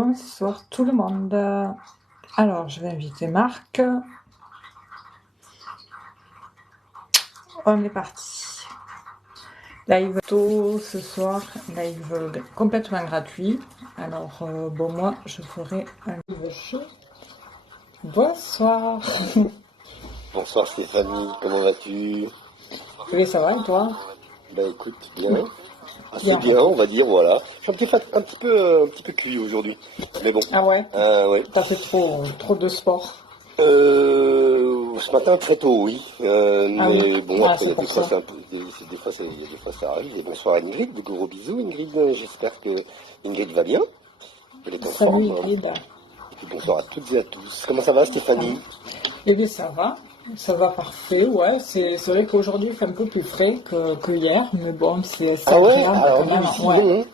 Bonsoir tout le monde. Alors, je vais inviter Marc. On est parti. Live tôt ce soir, live complètement gratuit. Alors, bon, moi, je ferai un live chaud. Bonsoir. Bonsoir Stéphanie, comment vas-tu? Oui, ça va et toi? Ben écoute, bien, assez Bien. bien, on va dire, voilà. Je suis un petit peu cuit aujourd'hui, mais bon. Ah ouais? Ouais. T'as fait trop de sport? Ce matin très tôt, oui. Ah oui. Mais bon, Ah, après, il y c'est a des pour fois, ça. c'est un peu, des fois, ça arrive. Et bonsoir Ingrid, de gros bisous Ingrid. J'espère que Ingrid va bien, qu'elle est en Salut forme. Ingrid. Et puis bonsoir à toutes et à tous. Comment ça va Stéphanie? Eh bien, ça va parfait, ouais. C'est vrai qu'aujourd'hui, il fait un peu plus frais que hier, mais bon, c'est Ah ouais? agréable Alors quand nous même. ici, Ouais. non.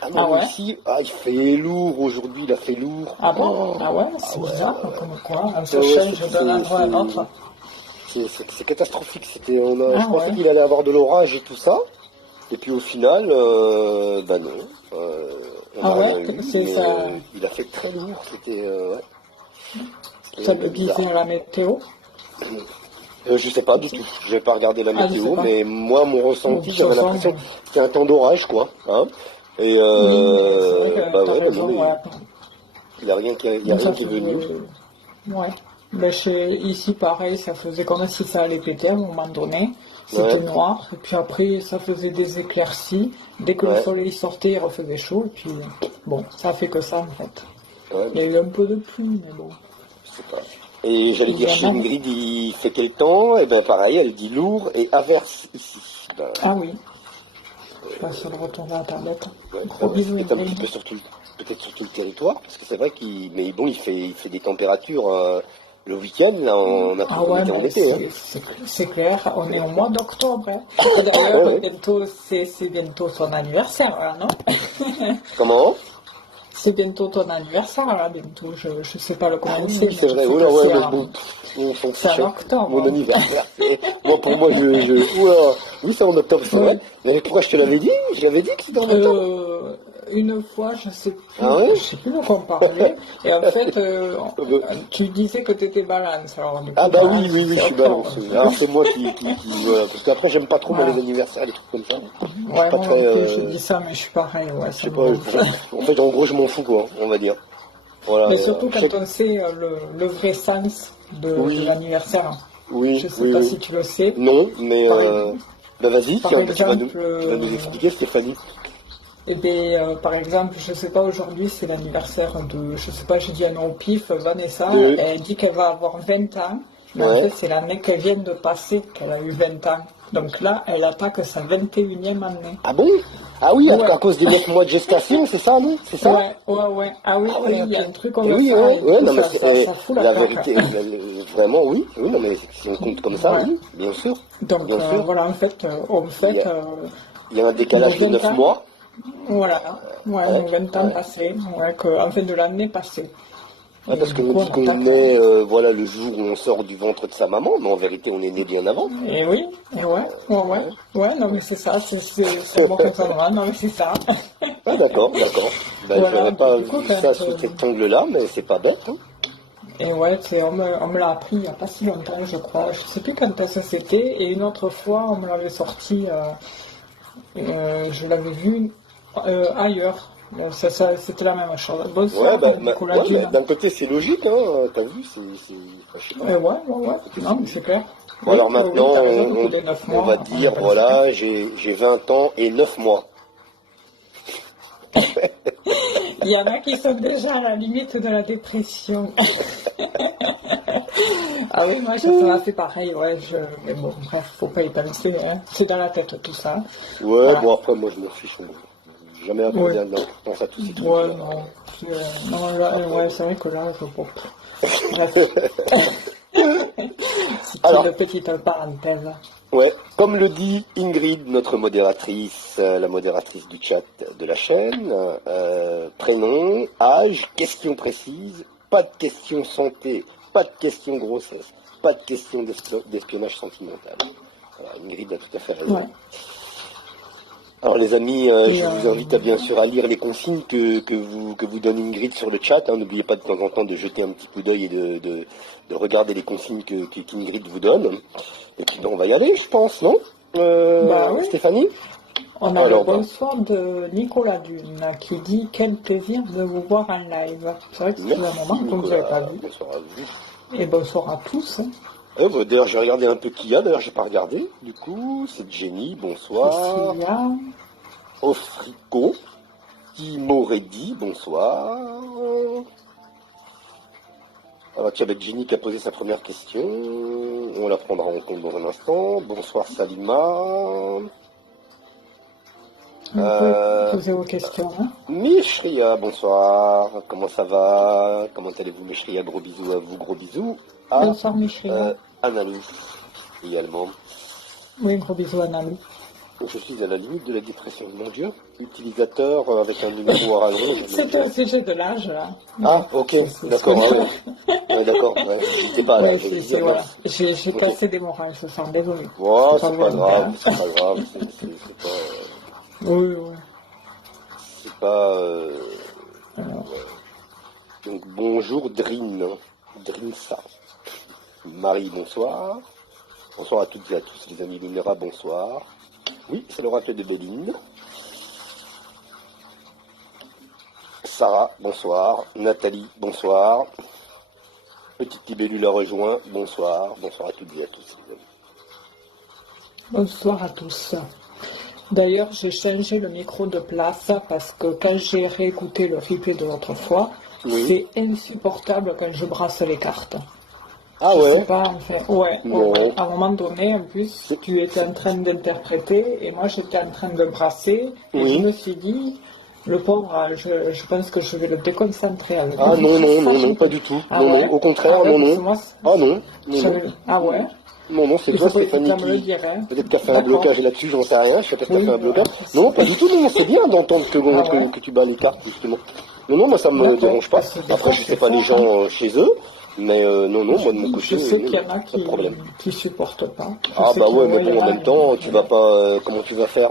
Ah Ah non, nous ouais? ici, il fait lourd aujourd'hui, il a fait lourd. Ah bon? Ah ouais, Ah c'est ouais, bizarre, ouais, ouais. comme quoi, on se Ouais, ouais, change d'un endroit à l'autre. c'est catastrophique. Je Ah pensais ouais? qu'il allait avoir de l'orage et tout ça. Et puis au final, bah non. On Ah n'a ouais, rien eu, c'est mais ça, il a fait très lourd. Ouais, ça c'était veut bien bizarre. dire la météo? Je sais pas du tout. Je vais pas regarder la Ah, je sais météo, pas. mais moi, mon Bon, de ressenti, toute j'avais façon, l'impression que c'était un temps d'orage, quoi. Hein. Et oui, mais c'est vrai que bah t'as ouais, bah non, raison, ouais. mais il y a Nous, rien ça qui est faisait... venu. Ouais. Ben, ici, pareil, ça faisait comme si ça allait péter à un moment donné. C'était Ouais, noir, et puis après, ça faisait des éclaircies. Dès que le ouais, soleil sortait, il refaisait chaud, et puis bon, ça fait que ça, en fait. ouais, Il y a mais eu un peu de pluie, mais bon. je sais pas. Et j'allais Il y dire en chez a... Ingrid, il fait quel temps? Et ben pareil, elle dit lourd et averse ici. Ben, Ah oui, je passe le retour de la tablette. ouais, Gros c'est bisous, peut-être un petit Ingrid. peu peut-être sur tout le territoire, parce que c'est vrai mais bon, il fait des températures le week-end, là, Ah on ouais, était en mais été, hein. c'est clair, on est au mois d'octobre, hein. D'ailleurs, Ouais, ouais. bientôt, c'est bientôt son anniversaire, là, non? Comment? C'est bientôt ton anniversaire, là, bientôt. Je sais pas le Ah combien oui, c'est, oui, mais c'est je vrai. sais Oh que là, ouais, c'est mais en, bon, on s'en c'est fiche, en hein. Mon octobre. anniversaire, moi, pour moi, oula, oui, c'est en octobre, c'est vrai. Oui. Mais pourquoi je te l'avais dit? J'avais dit que c'était en octobre. Une fois, Ah je ouais? sais plus de quoi on parlait, et en fait, Euh, tu disais que tu étais balance, alors du Ah coup, bah voilà, oui, oui, oui, c'est je suis octobre. balancé. Alors c'est moi voilà, parce qu'après j'aime pas trop moi les Voilà. anniversaires, les trucs comme ça. Je suis Ouais, pas moi non très, plus, je dis ça, mais je suis pareil, ouais, je ça sais me pas, gonfle. en fait en gros je m'en fous quoi, on va dire. Voilà, Mais surtout je sais quand on sait le vrai sens de oui, l'anniversaire. oui, Je sais oui, pas oui. si tu le sais. Non, mais Par, bah vas-y, par tiens, bah, exemple, tu vas nous expliquer Stéphanie. par exemple, je sais pas, aujourd'hui c'est l'anniversaire de, je sais pas, j'ai dit un nom au pif, Vanessa, De elle dit qu'elle va avoir 20 ans, mais en ouais. fait c'est l'année qu'elle vient de passer qu'elle a eu 20 ans. Donc là, elle attaque sa 21e année. Ah bon? Ah oui, Ouais, à cause des 9 mois de gestation, c'est ça, non? C'est ça? ouais. Ah oui, Ah oui, ouais, il y ok. a un truc Et comme oui, ça, ouais, et du ouais, coup non mais ça fout la la claque. vérité, vraiment oui, oui, non mais si on compte comme ça, Ouais. oui, bien sûr, Donc bien sûr. voilà, en fait, Il y a, il y a un nos décalage de 20 9 ans, mois. voilà, ouais, Ouais, nos 20 ans ouais. passés, ouais, en fin de l'année passée. Ouais, Et parce du qu'on coup, dit on qu'on attaque. naît voilà, le jour où on sort du ventre de sa maman, mais en vérité on est né bien avant. Et oui, et ouais. Ouais. Ouais, non, mais c'est ça, c'est moi comme ça, non, mais c'est ça. Ah d'accord, d'accord. Ben, Voilà, j'avais ben, pas du coup, vu ça sous cet angle-là, mais c'est pas bête. Hein. et ouais, on me l'a appris il n'y a pas si longtemps, je crois. Je sais plus quand est-ce que c'était, et une autre fois, on me l'avait sorti, je l'avais vu ailleurs. Bon, c'était la même chose. Ouais, Bonsoir, Nicolas ouais, mais Guim. d'un côté c'est logique, hein. T'as vu, enfin, je sais pas. Ouais. D'un côté c'est Non, mais c'est logique. clair. Bon alors Oui, maintenant, t'as raison, du coup, des 9 on va mois, on dire, appelle ça. voilà, j'ai 20 ans et 9 mois. Il y en a qui sont déjà à la limite de la dépression. Ah oui, moi, ça m'a fait pareil, ouais. Mais bon, bref, faut pas y penser, hein. C'est dans la tête, tout ça. Ouais, Voilà. bon après moi je m'en fiche. J'ai jamais Oui. accordé d'importance à tous ces Ouais, trucs-là. non. Non, là, Après, ouais, bon. c'est vrai que là, je peux pas. Bref, c'est Alors, une petite parenthèse. ouais, comme le dit Ingrid, notre modératrice, la modératrice du chat de la chaîne, prénom, âge, question précise, pas de question santé, pas de question grossesse, pas de question d'espionnage sentimental. Voilà, Ingrid a tout à fait raison. Ouais. Alors les amis, Et, je vous invite bien sûr à lire les consignes que vous donne Ingrid sur le chat, hein. N'oubliez pas de temps en temps de jeter un petit coup d'œil et de regarder les consignes qu'Ingrid vous donne. Et puis ben, on va y aller, je pense, non bah oui. Stéphanie? On a Alors, le bonsoir de Nicolas Dune qui dit quel plaisir de vous voir en live. C'est vrai que c'est un merci moment que vous Nicolas. n'avez pas vu. Bonsoir à vous. Et bonsoir à tous. Bah, d'ailleurs, j'ai regardé un peu qui y a, d'ailleurs, j'ai pas regardé. Du coup, c'est Jenny, bonsoir. Cécilia, Ofrico, Timoredi, bonsoir. Alors, tiens, avec Jenny qui a posé sa première question. On la prendra en compte dans un instant. Bonsoir Salima. vous pouvez poser vos questions. Hein. Mishria, bonsoir. Comment ça va? Comment allez-vous, Mishria? Gros bisous à vous, gros bisous. Bonsoir Michel. Analou, également. Oui, gros bisous à Nalou. Je suis à la limite de la dépression, mon Dieu. Utilisateur avec un numéro à rallonge. C'est un sujet de l'âge, là. Ah, ok, d'accord, ah, ouais. Ouais, d'accord, ouais, j'étais pas là. Oui, voilà. J'ai cassé des morales, je sens, désolé. Oh, c'est pas grave, c'est pas grave, c'est pas... Oui, oui. C'est pas... ouais. Donc, bonjour Drin, Drinsa. Marie, bonsoir. Bonsoir à toutes et à tous, les amis Lumera, bonsoir. Oui, c'est l'oracle de Béline. Sarah, bonsoir. Nathalie, bonsoir. Petite libellule a rejoint, bonsoir. Bonsoir à toutes et à tous, les amis. Bonsoir à tous. D'ailleurs, j'ai changé le micro de place parce que quand j'ai réécouté le replay de l'autre fois, c'est insupportable quand je brasse les cartes. Ah je ouais sais pas, enfin, ouais. À un moment donné, en plus, tu étais en train d'interpréter et moi j'étais en train de brasser. Et je me suis dit, le pauvre, je pense que je vais le déconcentrer. Avec ah non, pas du tout. Ah, non, ouais. au contraire, non. Ah non. Ah ouais. Non, c'est toi Stéphanie qui... Peut-être qu'elle a fait un blocage là-dessus, j'en sais rien, je sais peut-être qu'elle a fait un blocage. Non, pas du tout, non, c'est bien d'entendre que tu bats les cartes, justement. Non, moi ça me dérange pas. Après, je sais pas les gens chez eux, mais non, moi de mon côté, je sais qu'il y en a qui supportent pas. Ah bah ouais, mais bon, en même temps, tu vas pas... comment tu vas faire?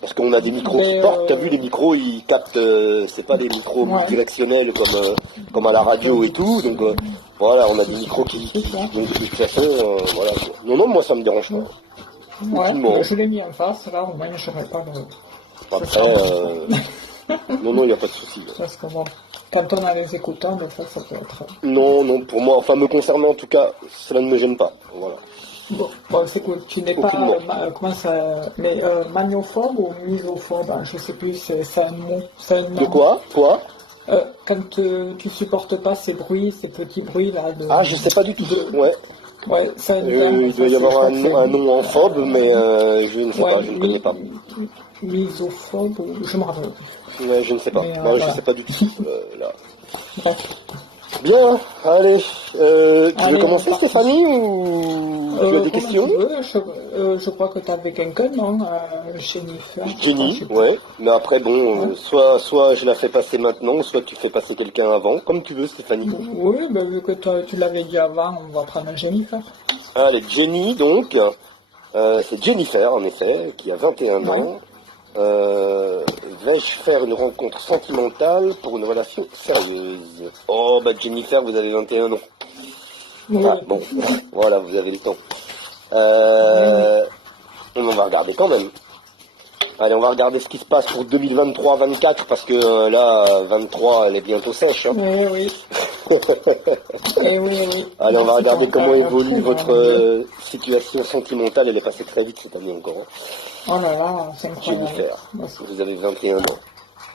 Parce qu'on a des micros qui portent, t'as vu, les micros, ils captent, c'est pas des micros bidirectionnels comme à la radio et tout, donc voilà, on a des micros qui donc de toute façon, voilà. Non, moi ça me dérange pas. Ouais, je l'ai mis en face, là, au moins j'aurais pas le... Après, non, il n'y a pas de souci. Parce que bon, quand on a les écoutants, des fois, ça peut être... Non, pour moi, enfin me concernant en tout cas, cela ne me gêne pas, voilà. Bon, c'est cool. Tu n'es pas, comment ça, mais maniophobe ou misophobe, hein, je sais plus, c'est un mot. De quoi? Quand tu supportes pas ces bruits, ces petits bruits là. Ah, je sais pas du tout. Ouais. Ouais, ça. Il doit y avoir un nom en phobe, mais je ne sais pas, je ne connais pas. Misophobe, je me rappelle. Ouais, je ne sais pas. Non, je ne sais pas du tout. Là. Bref. Bien, allez. Tu veux commencer, Stéphanie, ou tu as des questions? Je crois que tu avais quelqu'un, non? Jenny, ouais. Mais après, bon, soit je la fais passer maintenant, soit tu fais passer quelqu'un avant, comme tu veux, Stéphanie. Oui, bah, vu que tu l'avais dit avant, on va prendre Jennifer. Allez, Jenny, donc. C'est Jennifer, en effet, qui a 21 ans. Vais-je faire une rencontre sentimentale pour une relation sérieuse? Oh, bah Jennifer, vous avez 21 ans. Oui. Ah, bon, voilà, vous avez le temps. On va regarder quand même. Allez, on va regarder ce qui se passe pour 2023-24, parce que là, 23, elle est bientôt sèche. Hein. Oui. Oui. Allez, on va regarder comment évolue votre situation sentimentale. Elle est passée très vite cette année encore. Hein. Oh là là, c'est incroyable. Jennifer, vous avez 21 ans.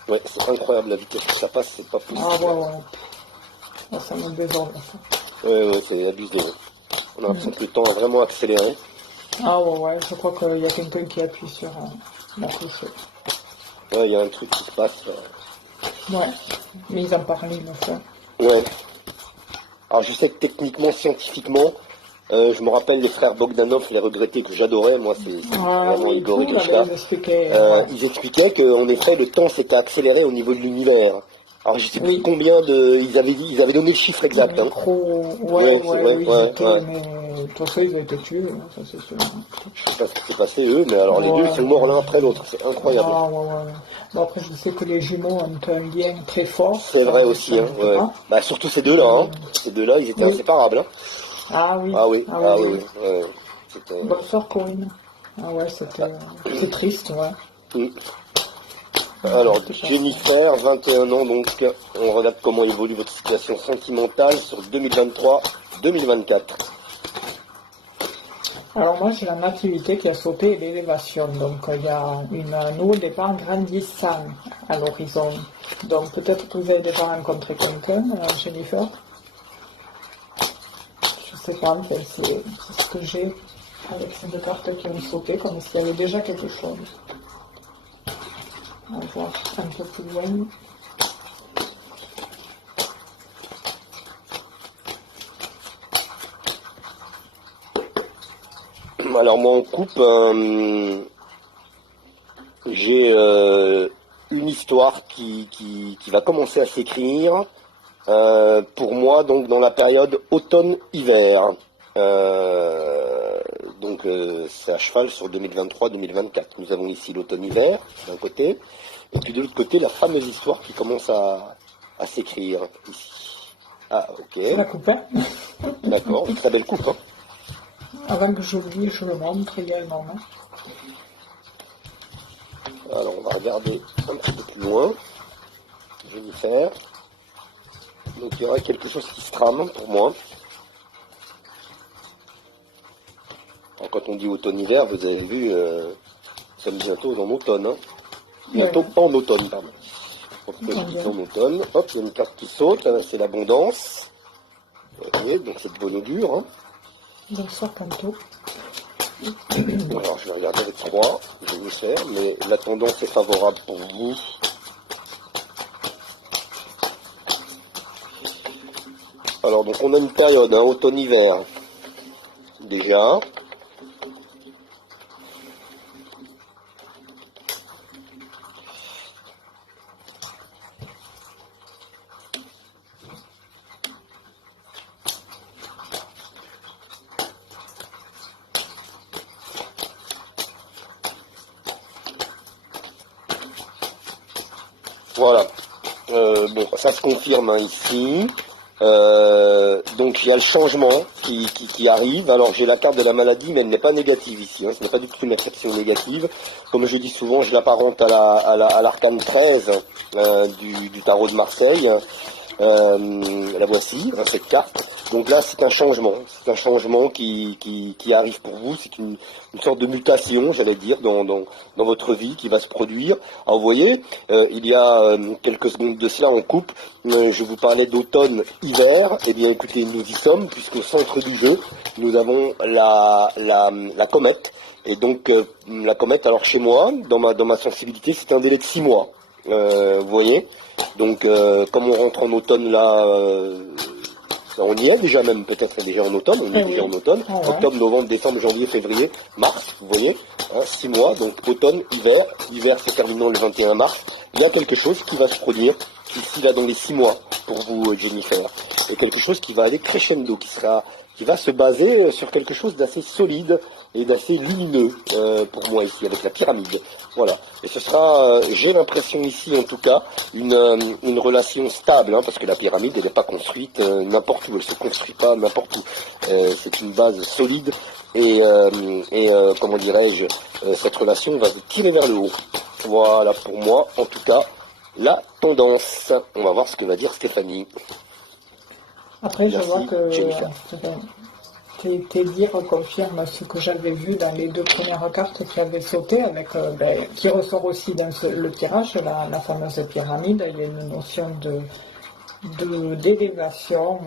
Ouais, c'est incroyable la vitesse que ça passe, c'est pas possible. Ah ouais. Ça me désordre, ça. Ouais, c'est abusé. On a l'impression que le temps a vraiment accéléré. Ah ouais, je crois qu'il y a quelqu'un qui appuie sur la touche. Ouais, il y a un truc qui se passe. Ouais, mais ils en parlent, ils le font. Ouais. Alors je sais que techniquement, scientifiquement, je me rappelle les frères Bogdanov, les regrettés que j'adorais, moi c'est vraiment Igor et Krishna. Ils expliquaient qu'en effet le temps s'était accéléré au niveau de l'univers. Alors je sais plus Oui. combien de. Ils avaient donné le chiffre exact. Hein. Oui, mais de toute façon, ils ont été tués, hein, ça c'est sûr. Je sais pas ce qui s'est passé eux, mais alors les deux ils sont morts l'un après l'autre, c'est incroyable. Bon, après, je sais que les jumeaux ont un lien très fort. C'est vrai aussi, hein. Ouais. Bah surtout ces deux-là, hein. Ces deux-là, ils étaient inséparables. Hein. Ah oui. Oui. Ouais. Bonne soeur Corinne. Ah ouais, c'est triste, ouais. Mm. Alors, Jennifer, 21 ans, donc on regarde comment évolue votre situation sentimentale sur 2023-2024. Alors moi j'ai la nativité qui a sauté et l'élévation, donc il y a un nouveau départ grandissant à l'horizon. Donc peut-être que vous avez déjà rencontré quelqu'un, Jennifer. Je sais pas, mais c'est ce que j'ai avec ces deux cartes qui ont sauté, comme s'il y avait déjà quelque chose. On va voir un peu plus loin. Alors moi en coupe, j'ai une histoire qui va commencer à s'écrire pour moi donc dans la période automne-hiver. Donc c'est à cheval sur 2023-2024. Nous avons ici l'automne-hiver d'un côté, et puis de l'autre côté la fameuse histoire qui commence à s'écrire ici. Ah ok. C'est la coupe, hein. D'accord, très belle coupe. Hein. Avant que j'oublie, je le montre également. Hein. Alors on va regarder un petit peu plus loin. Jennifer. Donc il y aura quelque chose qui se trame pour moi. Alors, quand on dit automne-hiver, vous avez vu, nous sommes bientôt dans l'automne. Hein. Bientôt en automne, pardon. Donc je dis en automne. Hop, il y a une carte qui saute, c'est l'abondance. Ok, donc c'est de bon augure. Hein. Bonsoir tantôt. Alors je vais regarder avec 3, je vais faire, mais la tendance est favorable pour vous. Alors donc on a une période, hein, automne-hiver, déjà. Voilà, bon, ça se confirme hein, ici. Donc il y a le changement qui arrive. Alors j'ai la carte de la maladie, mais elle n'est pas négative ici. Hein. Ce n'est pas du tout une exception négative. Comme je dis souvent, je l'apparente à l'arcane 13 du tarot de Marseille. La voici, hein, cette carte. Donc là, c'est un changement. C'est un changement qui arrive pour vous. C'est une sorte de mutation, j'allais dire, dans votre vie qui va se produire. Alors vous voyez, il y a quelques secondes de cela en coupe, je vous parlais d'automne-hiver. Eh bien écoutez, nous y sommes, puisqu'au centre du jeu, nous avons la comète. Et donc la comète, alors chez moi, dans ma sensibilité, c'est un délai de 6 mois. Vous voyez, donc comme on rentre en automne là, on y est déjà même, peut-être déjà en automne, on y est déjà en automne, octobre, novembre, décembre, janvier, février, mars, vous voyez, hein, 6 mois, donc automne, hiver, hiver se terminant le 21 mars, il y a quelque chose qui va se produire ici là dans les 6 mois pour vous Jennifer, et quelque chose qui va aller crescendo, qui va se baser sur quelque chose d'assez solide et d'assez lumineux pour moi ici, avec la pyramide. Voilà. Et ce sera, j'ai l'impression ici en tout cas, une relation stable, hein, parce que la pyramide, elle n'est pas construite n'importe où, elle se construit pas n'importe où. C'est une base solide et comment dirais-je, cette relation va se tirer vers le haut. Voilà pour moi, en tout cas, la tendance. On va voir ce que va dire Stéphanie. Après, je vois que tes dires confirment ce que j'avais vu dans les deux premières cartes qui avaient sauté, avec, qui ressort aussi dans le tirage, la fameuse pyramide. Il y a une notion d'élévation,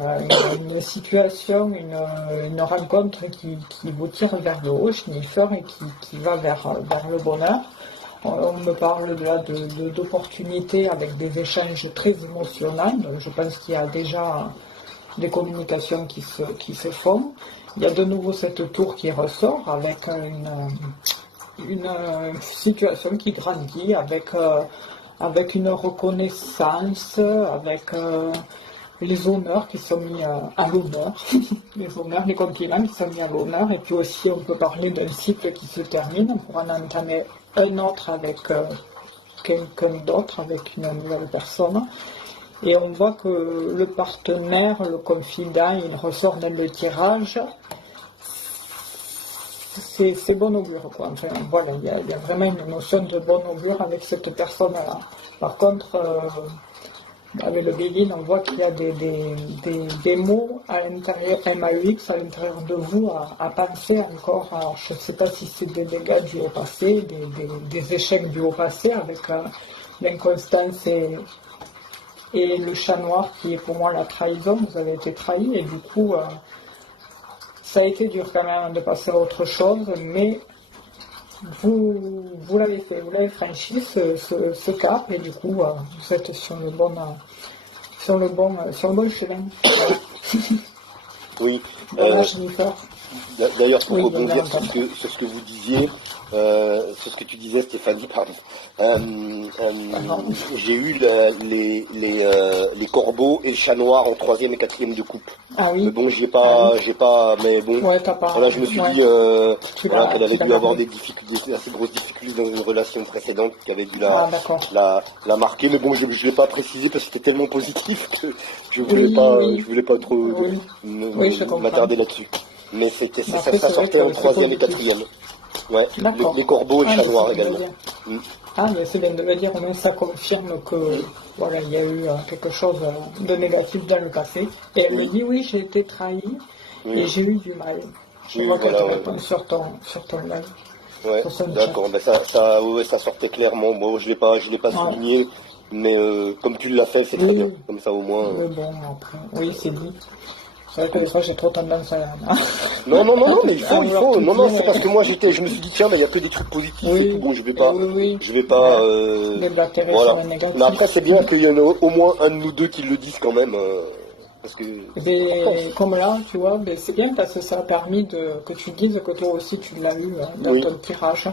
une situation, une rencontre qui vous tire vers le haut, Jennifer, et qui va vers le bonheur. On me parle là d'opportunités avec des échanges très émotionnels. Je pense qu'il y a déjà des communications qui se font. Il y a de nouveau cette tour qui ressort avec une situation qui grandit, avec avec une reconnaissance, avec les honneurs qui sont mis à l'honneur, les honneurs, les compliments qui sont mis à l'honneur, et puis aussi on peut parler d'un cycle qui se termine, on pourra en entamer un autre avec quelqu'un d'autre, avec une nouvelle personne, et on voit que le partenaire, le confident, il ressort dans le tirage, c'est bon augure, quoi. Enfin, voilà, il y a vraiment une notion de bon augure avec cette personne-là. Par contre, avec le begin, on voit qu'il y a des mots à l'intérieur, MAUX, à l'intérieur de vous, à penser encore. Alors, je ne sais pas si c'est des dégâts du haut passé, des échecs du haut passé, avec l'inconstance et le chat noir qui est pour moi la trahison. Vous avez été trahi, et du coup, ça a été dur quand même de passer à autre chose, mais vous l'avez fait, vous l'avez franchi ce cap, et du coup vous êtes sur le bon chemin. Voilà. Oui. Voilà, Jennifer. D'ailleurs, pour Oui, rebondir bien, sur ce que vous disiez, sur ce que tu disais, Stéphanie, pardon. J'ai eu les corbeaux et le chat noir en 3e et 4e de coupe. Ah oui. Mais bon, j'ai pas, mais bon. Ouais, t'as pas. Voilà, je me suis Ouais. dit voilà, qu'elle avait tu dû l'as avoir pas des difficultés, assez grosses difficultés dans une relation précédente, qui avait dû Ah, d'accord. la marquer. Mais bon, je l'ai pas précisé parce que c'était tellement positif que je Oui. voulais pas trop Oui. Oui, je comprends. m'attarder là-dessus. Mais ça Après, c'est vrai sortait en que c'est 3e et positif. 4e. Ouais, D'accord. les corbeaux et le Ah, chat mais noir c'est bien de également. le dire. Ah, mais c'est bien de le dire, mais ça confirme que voilà, il y a eu quelque chose de négatif dans le passé. Et elle me dit oui, j'ai été trahie et j'ai eu du mal. Je vois qu'elle te répond sur ton live. Ouais, sur son d'accord, chat. ben ça sortait clairement. Bon, je l'ai pas souligné, mais comme tu l'as fait, c'est très bien. Comme ça au moins. Mais bon, après, oui, c'est dit. C'est vrai que des fois j'ai trop tendance à. Non, mais il faut. Non, c'est parce que moi je me suis dit tiens, mais il y a que des trucs positifs. Oui, et tout. Bon, je vais pas. Déblatérer Voilà. sur le négatif. Mais après, c'est bien qu'il y en ait au moins un de nous deux qui le dise quand même, parce que. Et comme là, tu vois, ben, c'est bien parce que ça a permis que tu dises que toi aussi tu l'as eu dans ton tirage.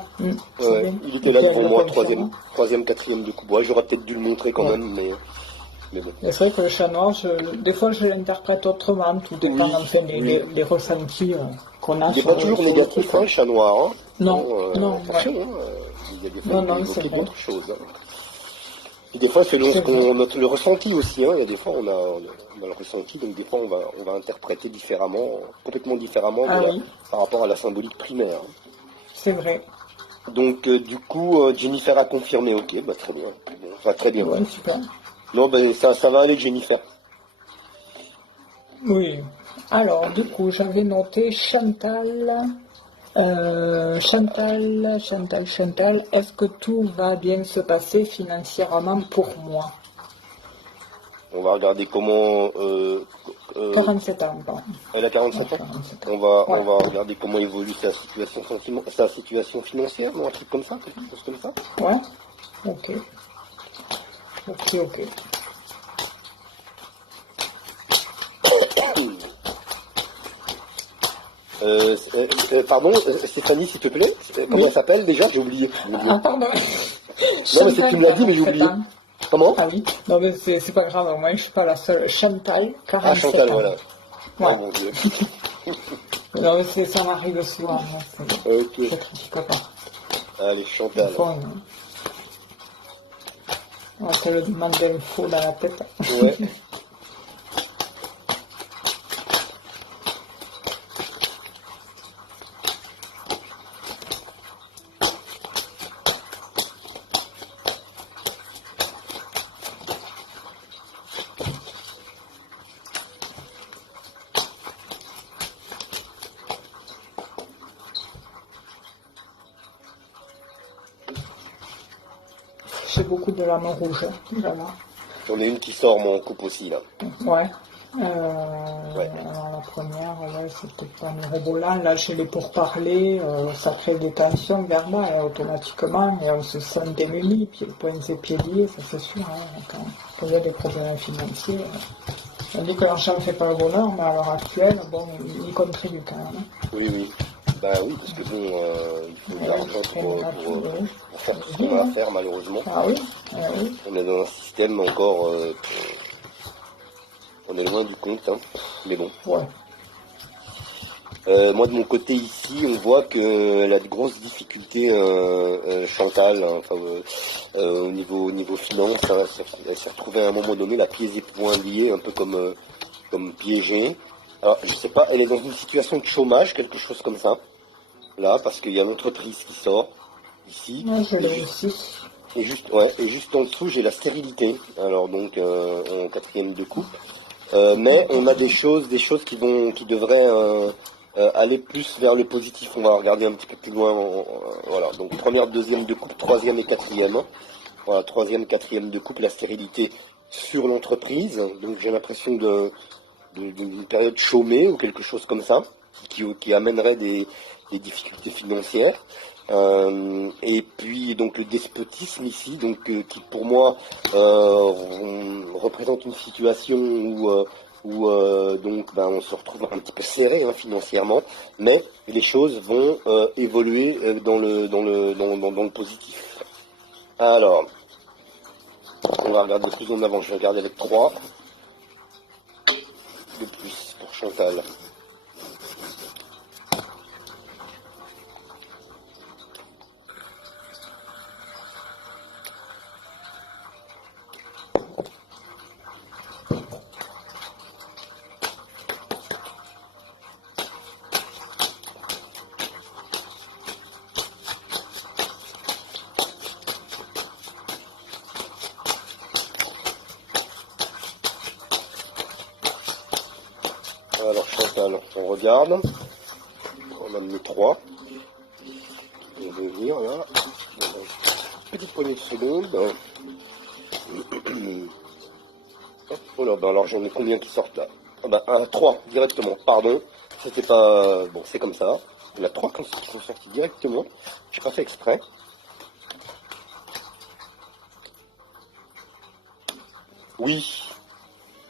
Ouais, il était là devant moi, 3e, 4e de coupe. Ouais, j'aurais peut-être dû le montrer quand même, mais bon. C'est vrai que le chat noir, des fois je l'interprète autrement, tout dépend enfin des ressentis qu'on a. Il n'est pas toujours négatif, le chat noir. Hein. Non, attention, il y a des fois non, il c'est évoquer vrai. d'autres choses. Hein. Et des fois, selon le ressenti aussi, hein. Il y a des fois, on a le ressenti, donc des fois, on va interpréter différemment, complètement différemment par rapport à la symbolique primaire. C'est vrai. Donc, du coup, Jennifer a confirmé, ok, bah, très bien. Enfin, très bien. Ouais, super. Non, ben ça va avec Jennifer. Oui. Alors, du coup, j'avais noté Chantal. Chantal, est-ce que tout va bien se passer financièrement pour moi? On va regarder comment... 47 ans, bon. Elle a 47 ans. 47 ans. On va regarder comment évolue sa situation financière, ou un truc comme ça, quelque chose comme ça. Ouais. Ok. Pardon, Stéphanie, s'il te plaît. Comment elle s'appelle déjà? J'ai oublié. Ah, pardon. Non, mais c'est que tu me l'as dit, mais j'ai oublié. Comment? Ah oui. Non, mais c'est pas grave, moi je suis pas la seule. Chantal, 47 Ah, Chantal, ans. voilà. Ouais. Oh mon Dieu. Non, mais ça m'arrive souvent. Ok. Je critique pas. Allez, Chantal. On te le demande de le faux dans la tête. Ouais. J'ai beaucoup de lames rouges, voilà. J'en ai une qui sort, moi, en coupe aussi, là. Ouais. Alors la première, ouais, c'était pas mirobolant. Là, j'ai les pourparlers, ça crée des tensions verbales automatiquement et on se sent démuni, puis le point c'est pieds liés, ça c'est sûr. Hein, quand il y a des problèmes financiers, on dit que l'argent ne fait pas le bonheur, mais à l'heure actuelle, bon, il contribue quand même. Oui. Bah oui, parce que bon, il faut de Oui, l'argent oui. pour faire tout ce qu'on a à faire, malheureusement. Ah oui, ah oui. On est dans un système encore, on est loin du compte, hein. Mais bon. Ouais. Moi de mon côté ici, on voit qu'elle a de grosses difficultés, Chantal, hein, enfin, au niveau finance, hein, elle s'est retrouvée à un moment donné la pieds et poings liés, un peu comme piégée. Alors je sais pas, elle est dans une situation de chômage, quelque chose comme ça, là, parce qu'il y a l'entreprise qui sort ici, Moi, je et l'ai juste, aussi. et juste en dessous j'ai la stérilité. Alors donc en quatrième de coupe. Mais on a des choses qui devraient aller plus vers le positif. On va regarder un petit peu plus loin. Voilà. Donc première, deuxième de couple, troisième et quatrième. Voilà, troisième, quatrième de couple, la stérilité sur l'entreprise. Donc j'ai l'impression d'une période chômée ou quelque chose comme ça, qui amènerait des difficultés financières. Et puis donc le despotisme ici, donc qui pour moi représente une situation où donc on se retrouve un petit peu serré, hein, financièrement, mais les choses vont évoluer dans le positif. Alors, on va regarder plus en avant. Je vais regarder avec 3 de plus pour Chantal. Alors Chantal, on regarde. On a mis 3. On va venir là. Petite poignée de secondes. Oh là, ben alors j'en ai combien qui sortent là? Ah ben, 3 directement, pardon. C'était pas. Bon, c'est comme ça. Il y en a 3 qui sont sortis directement. J'ai pas fait exprès. Oui.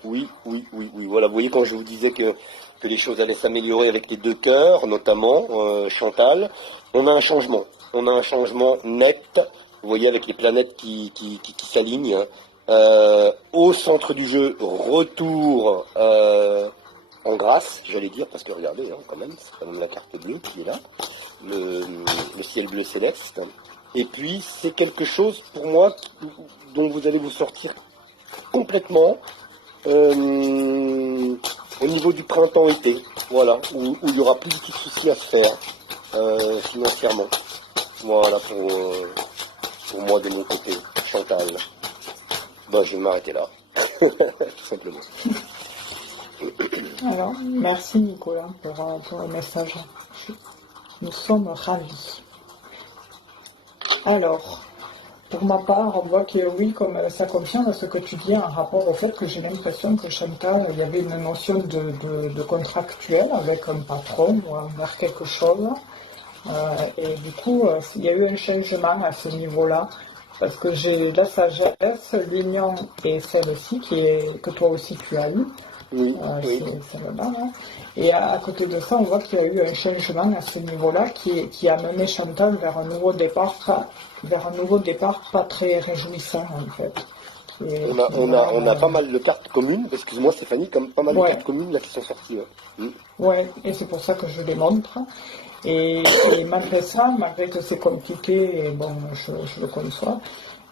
Oui, oui, oui, oui. Voilà, vous voyez quand je vous disais que les choses allaient s'améliorer avec les 2 cœurs, notamment, Chantal, on a un changement. On a un changement net, vous voyez, avec les planètes qui s'alignent. Au centre du jeu, retour en grâce, j'allais dire, parce que regardez, hein, quand même, c'est quand même la carte bleue qui est là, le ciel bleu céleste. Et puis, c'est quelque chose, pour moi, dont vous allez vous sortir complètement. Au niveau du printemps-été, voilà, où il y aura plus de petits soucis à se faire financièrement. Voilà pour moi de mon côté, Chantal. Ben, je vais m'arrêter là, tout simplement. Alors, merci Nicolas pour le message. Nous sommes ravis. Alors, pour ma part, on voit que oui, comme ça confirme ce que tu dis en rapport au fait que j'ai l'impression que Chantal, il y avait une notion de contractuel avec un patron ou envers quelque chose. Et du coup, il y a eu un changement à ce niveau-là. Parce que j'ai la sagesse, l'union et celle-ci que toi aussi tu as eu. Oui, oui. C'est celle-là. Là. Et à côté de ça, on voit qu'il y a eu un changement à ce niveau-là qui a mené Chantal vers un nouveau départ, pas très réjouissant en fait. On a pas mal de cartes communes, excuse-moi Stéphanie, comme pas mal de cartes communes là qui sont sorties. Ouais, et c'est pour ça que je les montre. Et malgré ça, malgré que c'est compliqué, et bon, je le conçois,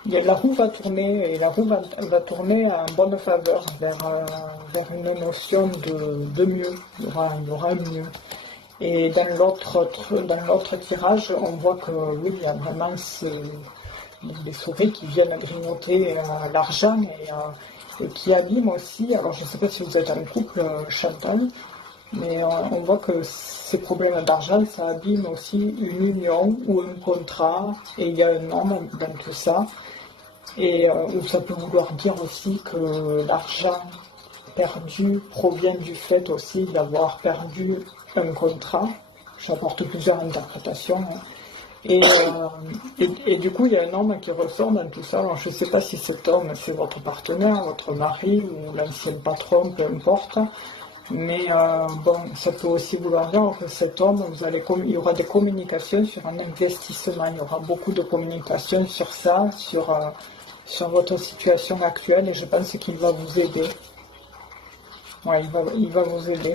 la roue va tourner, et la roue va tourner en bonne faveur vers une notion de mieux. Il y aura mieux. Et dans l'autre tirage, on voit que oui, il y a vraiment des souris qui viennent grignoter l'argent et qui abîment aussi. Alors je ne sais pas si vous êtes en couple, Chantal, mais on voit que ces problèmes d'argent, ça abîme aussi une union ou un contrat, et il y a un homme dans tout ça. Et ça peut vouloir dire aussi que l'argent perdu provient du fait aussi d'avoir perdu un contrat. J'apporte plusieurs interprétations. Hein. Et du coup, il y a un homme qui ressort dans tout ça. Alors, je ne sais pas si cet homme, c'est votre partenaire, votre mari ou l'ancien patron, peu importe. Mais bon, ça peut aussi vouloir dire que cet homme, il y aura des communications sur un investissement, il y aura beaucoup de communications sur ça, sur votre situation actuelle, et je pense qu'il va vous aider. Ouais, il va vous aider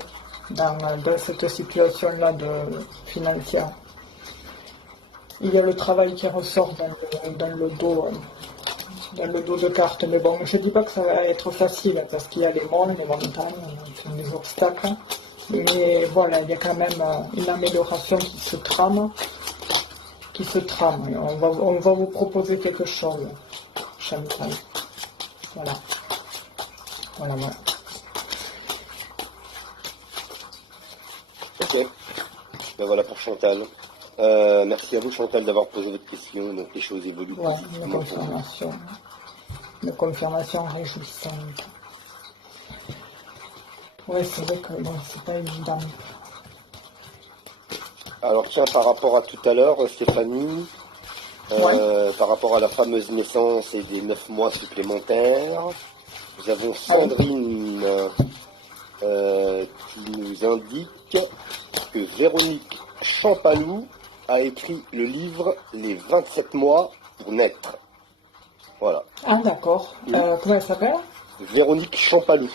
dans cette situation-là financière. Il y a le travail qui ressort dans le dos. Dans le dos de cartes, mais bon, je dis pas que ça va être facile, parce qu'il y a les monts, les montagnes, les obstacles, mais voilà, il y a quand même une amélioration qui se trame, et on va vous proposer quelque chose, Chantal. Voilà. Voilà. Ok, ben voilà pour Chantal. Merci à vous Chantal d'avoir posé votre question, donc les choses évoluent Ouais, positivement. une confirmation réjouissante. Ouais, c'est vrai que bon, c'est pas évident. Alors tiens, par rapport à tout à l'heure, Stéphanie, Ouais. par rapport à la fameuse naissance et des 9 mois supplémentaires, nous avons Sandrine qui nous indique que Véronique Champalou a écrit le livre Les 27 mois pour naître. Voilà. Ah d'accord. Comment elle s'appelle? Véronique Champalou,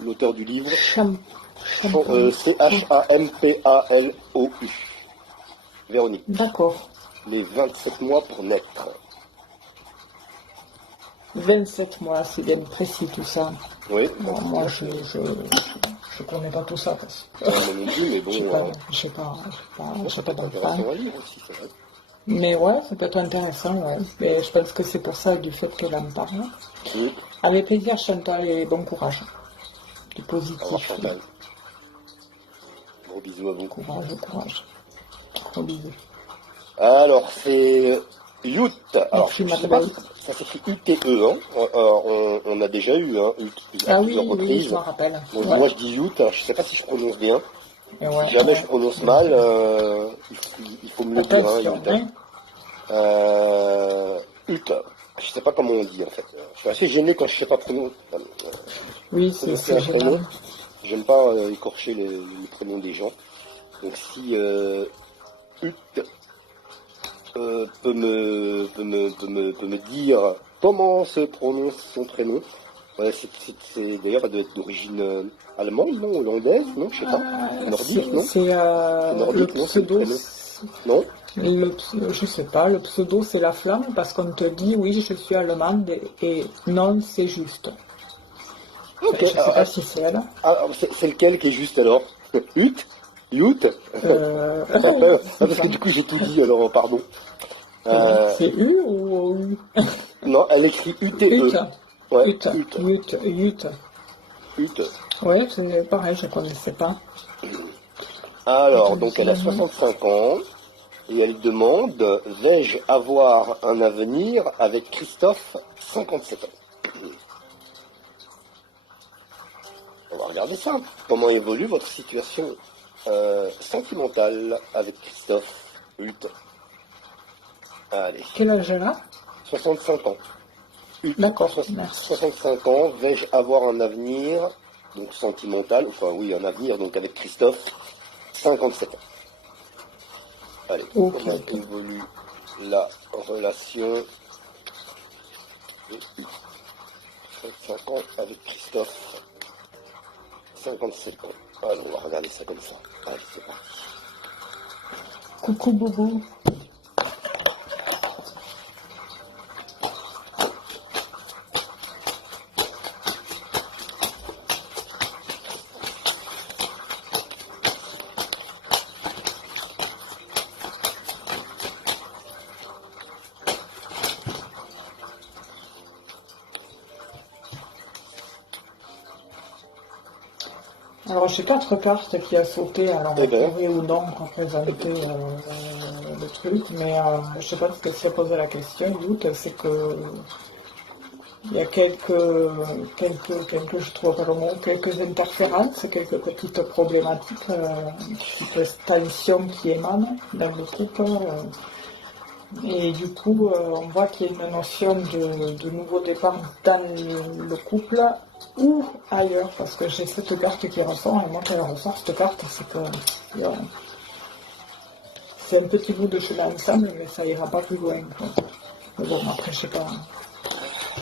l'auteur du livre. Champalou. Champalou. Véronique. D'accord. Les 27 mois pour naître. 27 mois, c'est bien précis tout ça. Oui. Bon, moi, je connais pas tout ça. Parce que mais bon. Je sais pas d'enfant. Intéressant à lire aussi, c'est vrai. Mais ouais, ça peut être intéressant, ouais. Mais je pense que c'est pour ça, du fait qu'elle en parle. Oui. Avec plaisir, Chantal, et bon courage. Du positif. Au revoir, Chantal. Gros bisous à vous. Courage. Gros bisous. Alors, c'est Yout. Alors, Merci, je sais pas, ça s'écrit UTE, hein. On a déjà eu, hein, Yout, à plusieurs reprises. Oui, je m'en rappelle. Donc, moi, je dis Yout, je sais pas si je prononce bien. Ouais, si jamais je prononce mal, il faut me le dire, hein, Yout. Yout. Je sais pas comment on dit, en fait. Je suis assez gêné quand je sais pas prononcer. Oui, c'est gênant. J'aime pas écorcher les prénoms des gens. Donc, si Ut peut me dire comment se prononce son prénom. C'est d'ailleurs, elle doit être d'origine allemande, non? Hollandaise, non? Je sais pas. Nordique, non? C'est nordique, le pseudo. Non? Je sais pas, le pseudo c'est la flamme parce qu'on te dit oui, je suis allemande et non, c'est juste. Ok. Je sais pas si c'est elle. C'est lequel qui est juste alors? Ut? Yout? Parce que du coup j'ai tout dit, alors pardon. C'est U ou U? Non, elle écrit UTE. Ouais, Ut. Ouais, c'est pareil, je ne connaissais pas. Alors, donc elle a 65 ans et elle demande, vais-je avoir un avenir avec Christophe, 57 ans? On va regarder ça. Comment évolue votre situation sentimentale avec Christophe, 8 ans? Allez. Quel âge elle a? 65 ans. D'accord. 65 ans, vais-je avoir un avenir, donc sentimental, enfin oui, un avenir, donc avec Christophe, 57 ans. Allez, comment évolue la relation? 65 ans avec Christophe, 57 ans. Alors, on va regarder ça comme ça. Allez, c'est parti. Coucou Boubou. Alors j'ai 4 cartes qui a sauté, alors oui ou non représenter le truc, mais je sais pas ce que c'est posé la question, doute, c'est que il y a quelques je trouve pas le mot, quelques interférences, quelques petites problématiques, petites tensions qui émanent dans le couple. Et du coup, on voit qu'il y a une notion de nouveau départ dans le couple ou ailleurs, parce que j'ai cette carte qui ressort, et moi quand elle ressort cette carte, c'est que c'est un petit bout de chemin ensemble, mais ça ira pas plus loin, quoi. Mais bon, après, je sais pas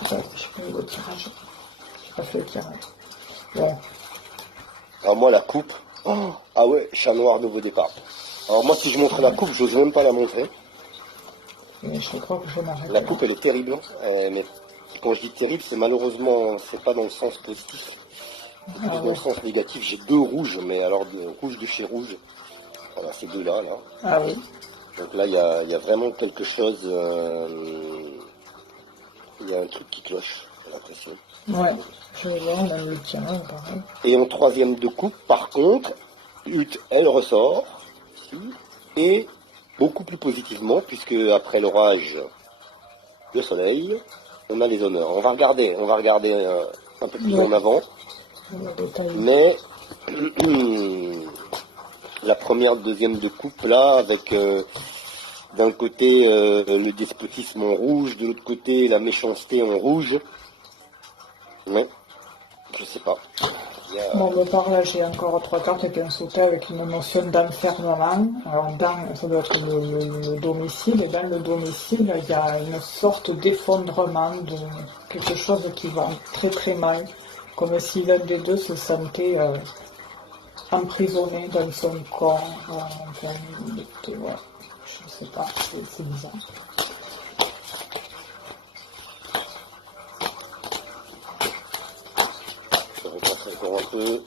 si je fais le tirage. J'ai pas fait le tirage. Ouais. Alors moi, la coupe, oh, ah ouais, chat noir, nouveau départ. Alors moi, si je montre la coupe, j'ose même pas la montrer. Mais je crois que je m'arrête. La coupe, elle est terrible, mais quand je dis terrible, c'est malheureusement, c'est pas dans le sens positif, c'est Ah dans ouais. le sens négatif. J'ai deux rouges, mais alors rouge de chez rouge. Voilà, ces deux-là, là. Ah oui. Donc là, il y a vraiment quelque chose, il y a un truc qui cloche, j'ai l'impression. Ouais. Je vais voir, même le tirage, pareil. Et en troisième de coupe, par contre, elle ressort, ici, et beaucoup plus positivement, puisque après l'orage, le soleil, on a les honneurs. On va regarder un peu plus Ouais. en avant, Le détail. mais la première, deuxième de coupe, là, avec d'un côté le despotisme en rouge, de l'autre côté la méchanceté en rouge, mais je sais pas. Bon, mais par là, j'ai encore trois cartes qui ont sauté avec une notion d'enfermement. Alors, ça doit être le domicile, et dans le domicile, il y a une sorte d'effondrement de quelque chose qui va très très mal, comme si l'un des deux se sentait emprisonné dans son corps. Enfin, ouais, je sais pas, c'est bizarre. Je repasse encore un peu.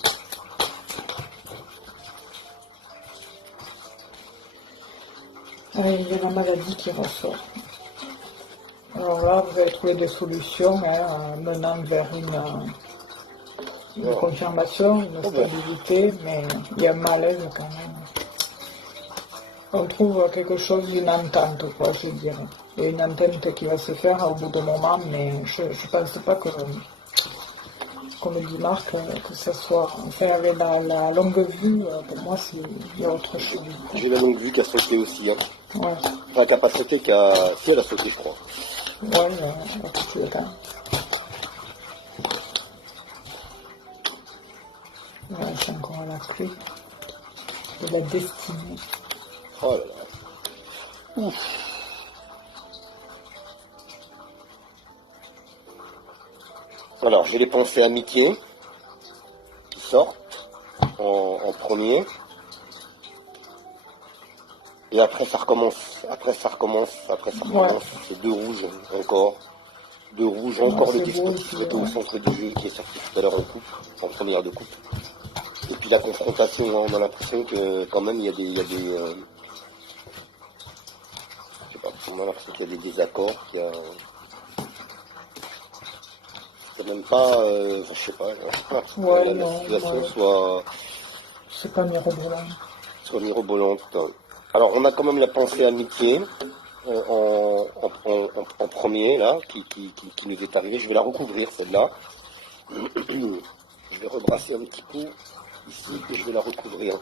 Il y a la maladie qui ressort. Alors là, vous allez trouver des solutions menant vers une confirmation, une stabilité, mais il y a un malaise quand même. On trouve quelque chose d'une entente, quoi, je veux dire. Il y a une entente qui va se faire au bout d'un moment, mais je ne pense pas que, comme dit Marc, que ce soit... Enfin, avec la longue vue, pour moi, il y a autre chose. J'ai la longue vue qui a sauté aussi. Hein. Ouais, Enfin, qui a pas sauté, si elle a sauté, je crois. ouais, c'est le cas. Ouais, c'est encore la clé de la destinée. Oh là là. Ouf. Alors, j'ai les pensées amitié qui sortent en premier. Et après ça recommence. Ouais. C'est deux rouges encore. Deux rouges, encore le c'est beau, despotisme qui c'est était au centre du jeu, qui est sorti tout à l'heure en coupe, en première de coupe. Et puis la confrontation, on a l'impression que quand même il y a des je sais pas, on a l'impression qu'il y a des désaccords, qu'il y a c'est même pas, je sais pas, Ouais, la non, situation ouais. C'est pas mirobolant. soit mirobolante. Alors on a quand même la pensée amitié en premier là, qui nous est arrivée. Je vais la recouvrir celle-là. Je vais rebrasser un petit coup ici et je vais la recouvrir.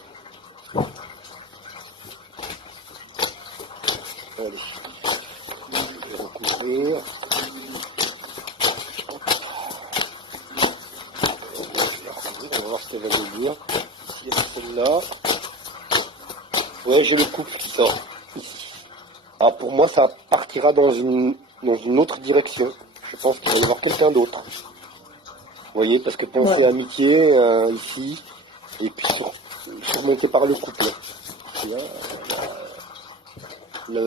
Allez, je vais recouvrir. On va voir ce qu'elle va nous dire. Si c'est celle-là. Ouais, j'ai le couple qui sort ici. Ah, pour moi, ça partira dans une autre direction. Je pense qu'il va y avoir quelqu'un d'autre. Vous voyez, parce que penser amitié ici, et puis surmonté par le couple. Là,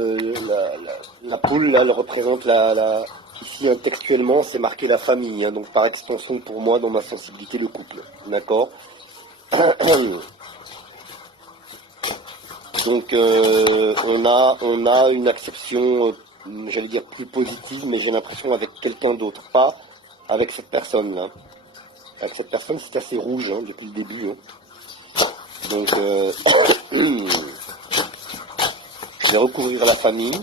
la poule, là, elle représente ici, textuellement, c'est marqué la famille. Hein, donc, par extension, pour moi, dans ma sensibilité, le couple. D'accord. Donc on a une acception, j'allais dire plus positive, mais j'ai l'impression avec quelqu'un d'autre, pas avec cette personne-là. Avec cette personne, c'est assez rouge hein, depuis le début. Hein. Donc je vais recouvrir la famille,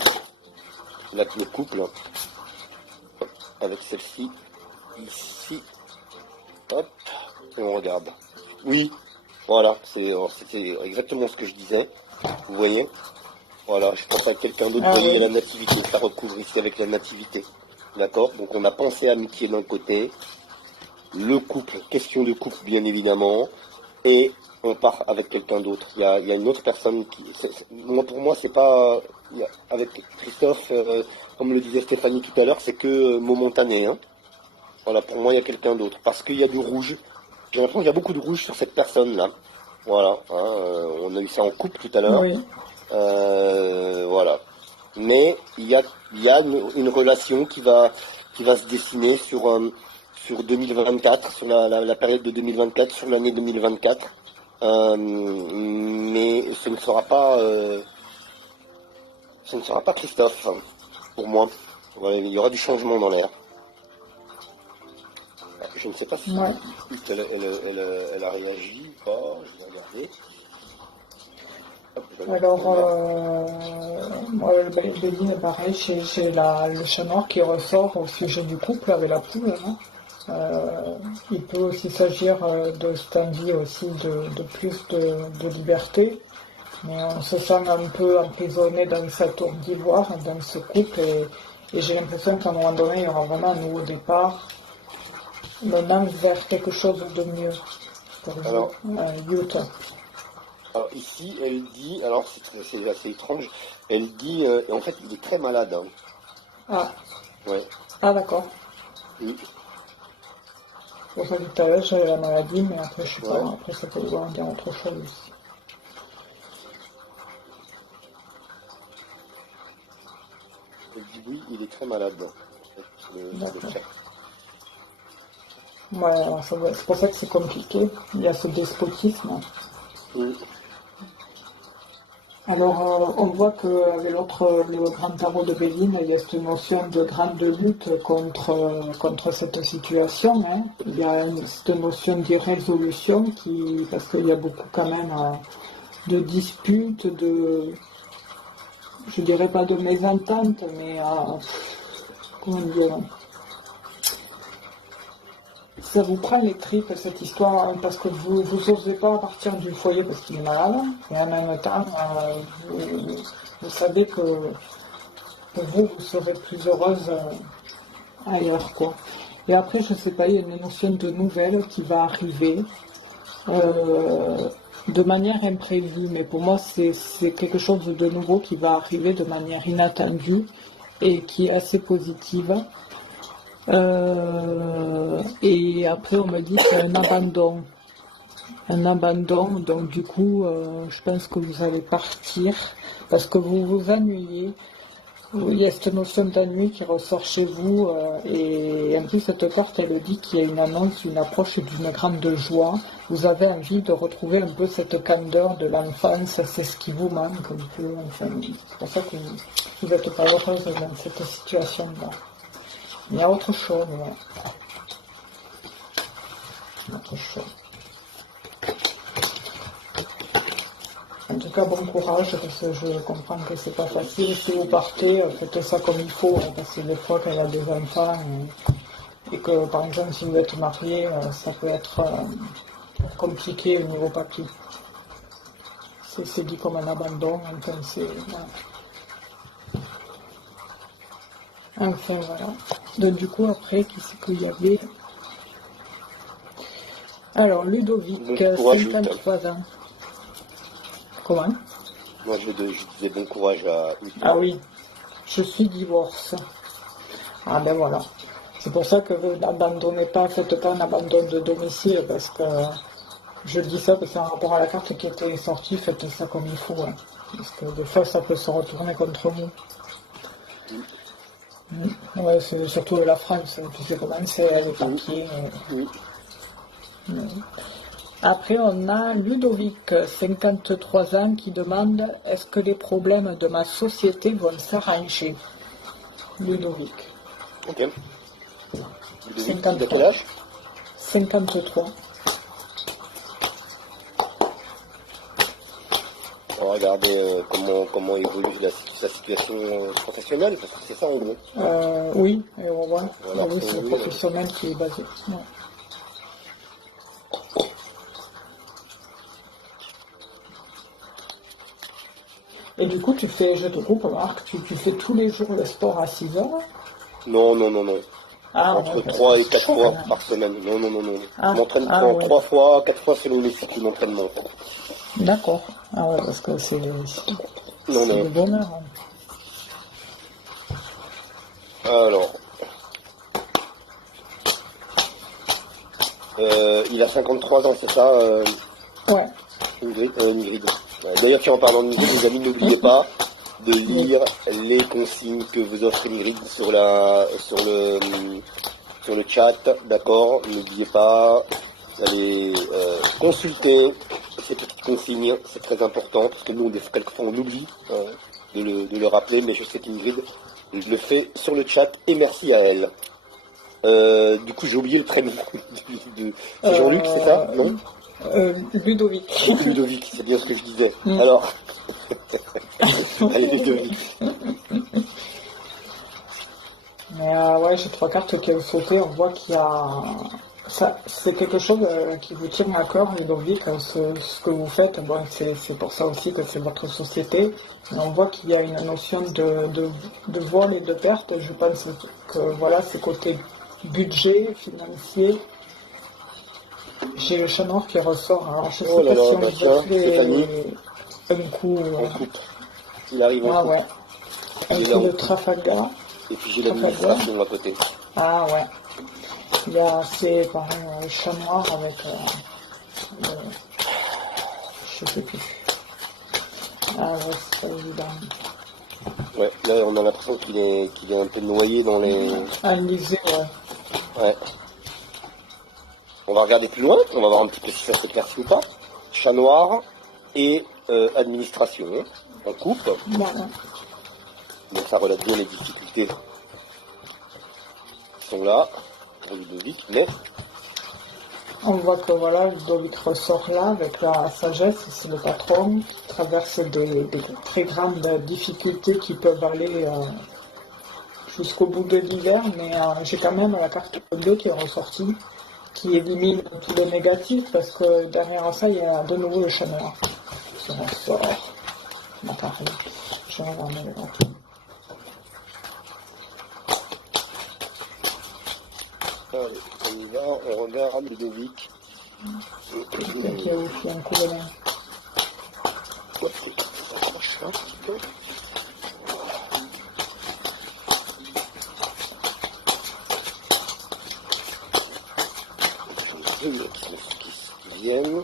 le couple, avec celle-ci, ici, hop, et on regarde. Oui, voilà, c'était exactement ce que je disais. Vous voyez, voilà, je pense à quelqu'un d'autre, vous voyez la nativité, ça recouvre ici avec la nativité. D'accord. Donc on a pensé amitié d'un côté, le couple, question de couple bien évidemment, et on part avec quelqu'un d'autre. Il y a une autre personne qui... pour moi, c'est pas... Avec Christophe, comme le disait Stéphanie tout à l'heure, c'est que momentané. Hein. Voilà, pour moi, il y a quelqu'un d'autre. Parce qu'il y a du rouge. J'ai l'impression qu'il y a beaucoup de rouge sur cette personne-là. Voilà. Hein, on a eu ça en couple tout à l'heure. Oui. Voilà. Mais il y a une relation qui va se dessiner sur 2024, sur la période de 2024, sur l'année 2024. Mais ce ne sera pas Christophe, hein, pour moi. Voilà, il y aura du changement dans l'air. Je ne sais pas si Ouais. elle a réagi ou pas. Je vais regarder. Hop, je vais Alors, regarder. moi, le Béline, pareil, j'ai le chat noir qui ressort au sujet du couple avec la poule. Hein. Il peut aussi s'agir de cette envie aussi de plus de liberté, mais on se sent un peu emprisonné dans cette tour d'ivoire, dans ce couple, et j'ai l'impression qu'à un moment donné, il y aura vraiment un nouveau départ, menant vers quelque chose de mieux pour Alors, Utah. alors ici, elle dit, alors c'est assez étrange, elle dit, en fait, il est très malade. Hein. Ah, Ouais. ah d'accord. Oui. Pour ça, tout à l'heure, j'avais la maladie, mais après, je sais pas, Ouais. après, ça peut vouloir dire autre chose aussi. Elle dit oui, il est très malade. D'accord. Ouais, alors c'est pour ça que c'est compliqué. Il y a ce despotisme. Oui. Alors, on voit qu'avec le grand tarot de Béline, il y a cette notion de grande lutte contre cette situation. Hein. Il y a cette notion d'irrésolution parce qu'il y a beaucoup quand même de disputes, je dirais pas de mésentente, mais comment dire, ça vous prend les tripes cette histoire parce que vous n'osez pas partir du foyer parce qu'il est malade et en même temps vous savez que vous serez plus heureuse ailleurs quoi. Et après je sais pas, il y a une notion de nouvelle qui va arriver de manière imprévue, mais pour moi c'est quelque chose de nouveau qui va arriver de manière inattendue et qui est assez positive. Et après, on me dit que c'est un abandon. Un abandon, donc du coup, je pense que vous allez partir parce que vous vous ennuyez. Il y a cette notion d'ennui qui ressort chez vous. Et en plus, cette carte, elle dit qu'il y a une annonce, une approche d'une grande joie. Vous avez envie de retrouver un peu cette candeur de l'enfance, c'est ce qui vous manque un peu. Enfin, c'est pour ça que vous n'êtes pas heureuse dans cette situation-là. Il y a autre chose, ouais. Autre chose. En tout cas, bon courage, parce que je comprends que c'est pas facile. Si vous partez, faites ça comme il faut, hein, parce que des fois, quand il y a des enfants, et que, par exemple, si vous êtes marié, ça peut être compliqué au niveau papier. C'est dit comme un abandon, enfin, voilà. Enfin, voilà. Donc, du coup, après, qui c'est qu'il y avait? Alors, Ludovic, 53 ans. Comment? Moi, je disais bon courage à... Ah oui, je suis divorce. Ah ben voilà. C'est pour ça que vous n'abandonnez pas, faites pas un abandon de domicile, parce que je dis ça parce que c'est en rapport à la carte qui était sortie, faites ça comme il faut. Hein. Parce que des fois, ça peut se retourner contre vous. Ouais, c'est surtout la France, tu sais comment c'est, les papiers. Après, on a Ludovic, 53 ans, qui demande « Est-ce que les problèmes de ma société vont s'arranger ?» Ludovic. Ok. Ludovic, il a quel âge? 53. On regarde comment évolue sa situation professionnelle, parce que c'est ça en gros. Oui, et on voit. Voilà, Oui, c'est le professionnel qui est basé. Ouais. Et du coup, je te coupe, Marc, tu fais tous les jours le sport à 6 heures? Non. Ah ouais, entre parce 3 que et c'est 4 chaud quand fois même. par semaine. Non, non, non, non. Ah, Je m'entraîne ah oui, 3 fois, 4 fois selon les cycles d'entraînement. d'accord. Ah ouais, parce que Non, c'est non. du bonheur, hein. Alors, il a 53 ans, c'est ça, Ouais, Ingrid. D'ailleurs, tiens, en parlant d'Ingrid, les amis, n'oubliez pas de oui. lire les consignes que vous offre Ingrid sur le chat, d'accord? N'oubliez pas d'aller consulter ces petites consignes, c'est très important, parce que nous, quelquefois, on oublie de le rappeler, mais je sais qu'Ingrid le fait sur le chat, et merci à elle. Du coup, j'ai oublié le prénom. C'est Jean-Luc, c'est ça? Euh, Non? Ludovic. Ludovic, c'est bien ce que je disais. Mm. Alors, allez, Ludovic. Mais ouais, j'ai trois cartes qui ont sauté. On voit qu'il y a. Ça, c'est quelque chose qui vous tient à cœur, Ludovic, ce que vous faites. Bon, c'est pour ça aussi que c'est votre société. Mais on voit qu'il y a une notion de vol et de perte. Je pense que voilà, c'est côté budget, financier. J'ai le chat noir qui ressort. Alors, je Oh sais là pas si là, on bah tiens, Stéphanie, fait un coup. en coupe. Il arrive en Ah coupe. ouais, un Il est là coup en de coupe. Trafalgar. Et puis j'ai Trafalgar. l'administration à côté. Ah ouais. C'est pareil, le chat noir avec. Je sais plus. Ah ouais, c'est pas évident. Ouais, là on a l'impression qu'il est un peu noyé dans les. Ah, lisez, ouais. Ouais. On va regarder plus loin, on va voir un petit peu si ça s'éclaircit ou pas. Chat noir et administration en coupe. Bon, ouais. Donc ça relate bien les difficultés qui sont là pour Ludovic, mais On voit que voilà, Ludovic ressort là avec la sagesse, c'est le patron, qui traverse des très grandes difficultés qui peuvent aller jusqu'au bout de l'hiver, mais j'ai quand même la carte 2 qui est ressortie, qui élimine tout le négatif, parce que derrière ça, il y a de nouveau le chat noir qui ressort. Bon, pareil, je vais regarder le reste. allez, on y va, on regarde Ludovic. Donc il y a aussi un coup de main. Hop, ça accroche un petit peu. Deux réponses qui viennent.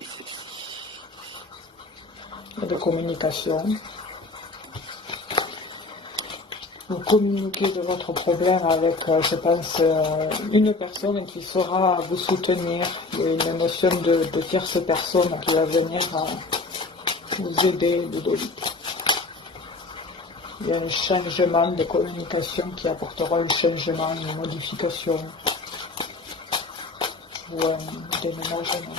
Et celle-ci. Et de communication. Vous communiquez de votre problème avec, je pense, une personne qui saura vous soutenir. Il y a une notion de tierce personne qui va venir vous aider, Ludovic. Il y a un changement de communication qui apportera un changement, une modification ou un déménagement.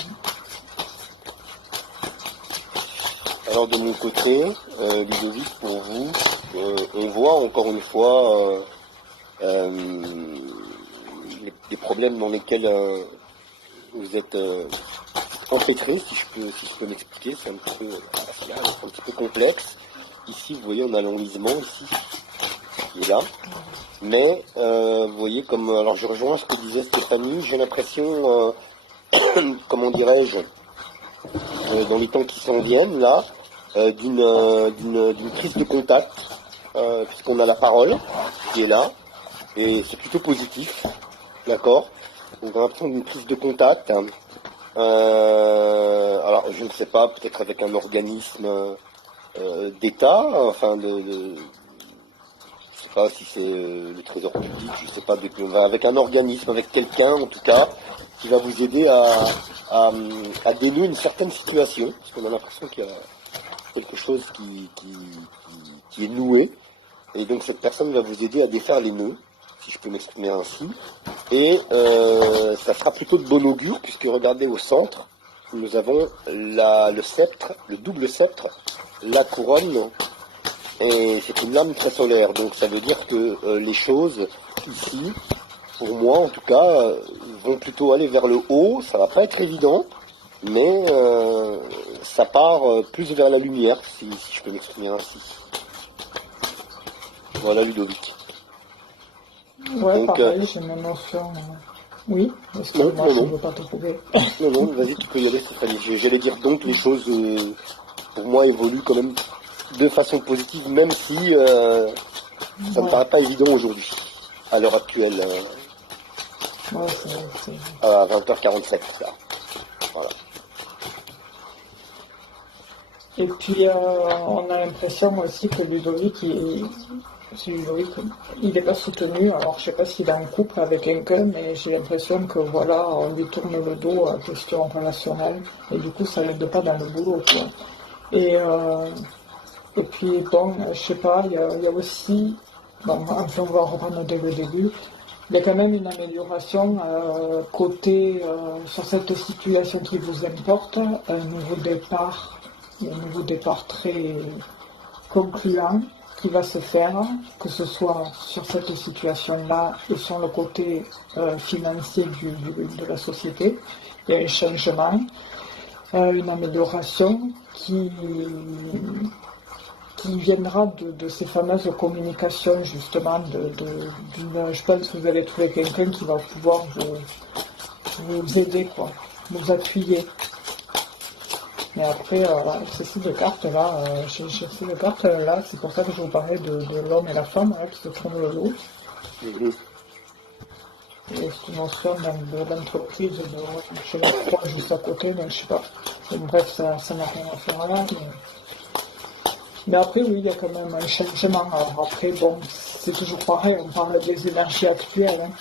Alors de mon côté, Ludovic, pour vous, on voit encore une fois les problèmes dans lesquels vous êtes empêtré, si je peux m'expliquer, c'est un petit peu spatial, c'est un petit peu complexe. Ici, vous voyez, on a l'enlisement ici, qui est là. Mais vous voyez, comme alors je rejoins ce que disait Stéphanie, j'ai l'impression, comment dirais-je, dans les temps qui s'en viennent là, d'une prise de contact, puisqu'on a la parole qui est là, et c'est plutôt positif, d'accord. Donc on a l'impression d'une prise de contact. Alors je ne sais pas, peut-être avec un organisme d'État, enfin je sais pas si c'est le Trésor public, je sais pas, avec un organisme, avec quelqu'un en tout cas, qui va vous aider à dénouer une certaine situation, parce qu'on a l'impression qu'il y a quelque chose qui est noué, et donc cette personne va vous aider à défaire les nœuds, si je peux m'exprimer ainsi, et ça sera plutôt de bon augure, puisque regardez au centre, nous avons le sceptre, le double sceptre, la couronne, et c'est une lame très solaire, donc ça veut dire que les choses ici, pour moi en tout cas, vont plutôt aller vers le haut, ça va pas être évident, mais ça part plus vers la lumière, si je peux m'exprimer ainsi. Voilà Ludovic. Ouais, Donc, pareil, j'ai ma notion. Oui, non, excuse-moi, non, je ne non, veux pas te couper. non, vas-y, tu peux y aller, Stéphanie. J'allais dire donc les choses, pour moi, évoluent quand même de façon positive, même si ça me Ouais, paraît pas évident aujourd'hui, à l'heure actuelle, ouais, à 20h47, là. Voilà. Et puis, on a l'impression aussi que Ludovic, il n'est pas soutenu. Alors, je sais pas s'il est en couple avec quelqu'un, mais j'ai l'impression que voilà, on lui tourne le dos à la question relationnelle. Et du coup, ça l'aide pas dans le boulot, quoi. Et, euh, et puis, bon, je sais pas, il y a aussi, bon, enfin, on va reprendre dès le début, il y a quand même une amélioration sur cette situation qui vous importe, un nouveau départ très concluant qui va se faire, que ce soit sur cette situation-là et sur le côté financier de la société. Il y a un changement, une amélioration qui viendra de ces fameuses communications, justement. Je pense que vous allez trouver quelqu'un qui va pouvoir vous aider, quoi, vous appuyer. Et après, ceci de cartes là, j'ai ces deux cartes là, c'est pour ça que je vous parlais de l'homme et la femme là, qui se tournent le dos. Mhm. Et c'est une notion de l'entreprise, je la crois juste à côté, mais je sais pas. Donc, bref, ça n'a rien à faire là. Mais après, oui, il y a quand même un changement. Alors après, bon, c'est toujours pareil, on parle des énergies actuelles. Hein.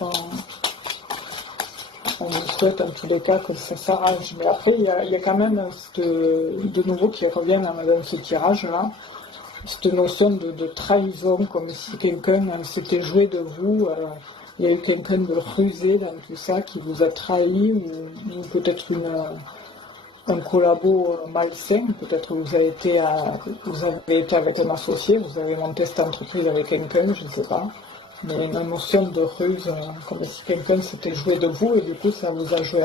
Enfin, on nous souhaite en tous les cas que ça s'arrange. Mais après, il y a quand même de nouveau qui revient dans ce tirage-là, cette notion de trahison, comme si quelqu'un s'était joué de vous. Il y a eu quelqu'un de rusé dans tout ça qui vous a trahi, ou peut-être un collabo malsain, peut-être que vous avez été avec un associé, vous avez monté cette entreprise avec quelqu'un, je ne sais pas, mais une notion de ruse, comme si quelqu'un s'était joué de vous et du coup ça vous a joué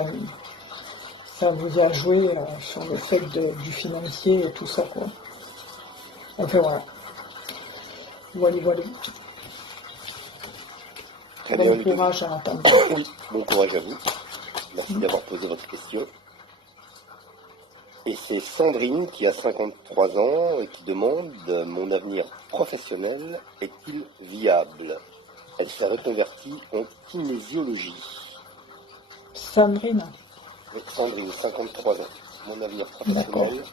sur le fait du financier et tout ça, quoi. Enfin voilà, voilà. Très bien, Bon Ludovic. courage à attendre. Oui, bon courage à vous. Merci d'avoir posé votre question. Et c'est Sandrine qui a 53 ans et qui demande: mon avenir professionnel est-il viable? Elle s'est reconvertie en kinésiologie. Sandrine, Oui, Sandrine, 53 ans. Mon avenir d'accord. professionnel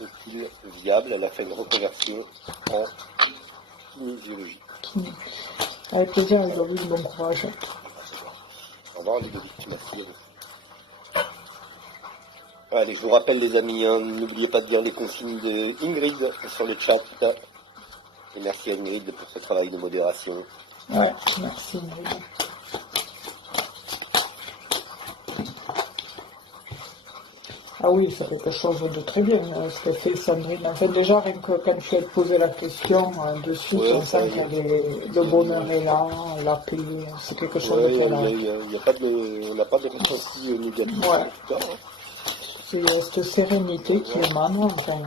est-il viable? Elle a fait une reconversion en kinésiologie. Avec plaisir, Ludovic, bon courage. Au revoir, Ludovic, merci à vous. Allez, je vous rappelle, les amis, hein, n'oubliez pas de lire les consignes de Ingrid sur le chat. Et merci à Ingrid pour ce travail de modération. Ouais, merci, Ingrid. Ah oui, c'est quelque chose de très bien, ce que fait Sandrine. En fait, déjà, rien que quand tu as posé la question dessus, Ouais, on sent que le bonheur est là, la paix, c'est quelque chose ouais, qui est là. on n'a pas de ressenti négatif Ouais, en tout cas. Hein. c'est cette sérénité qui émane. Enfin,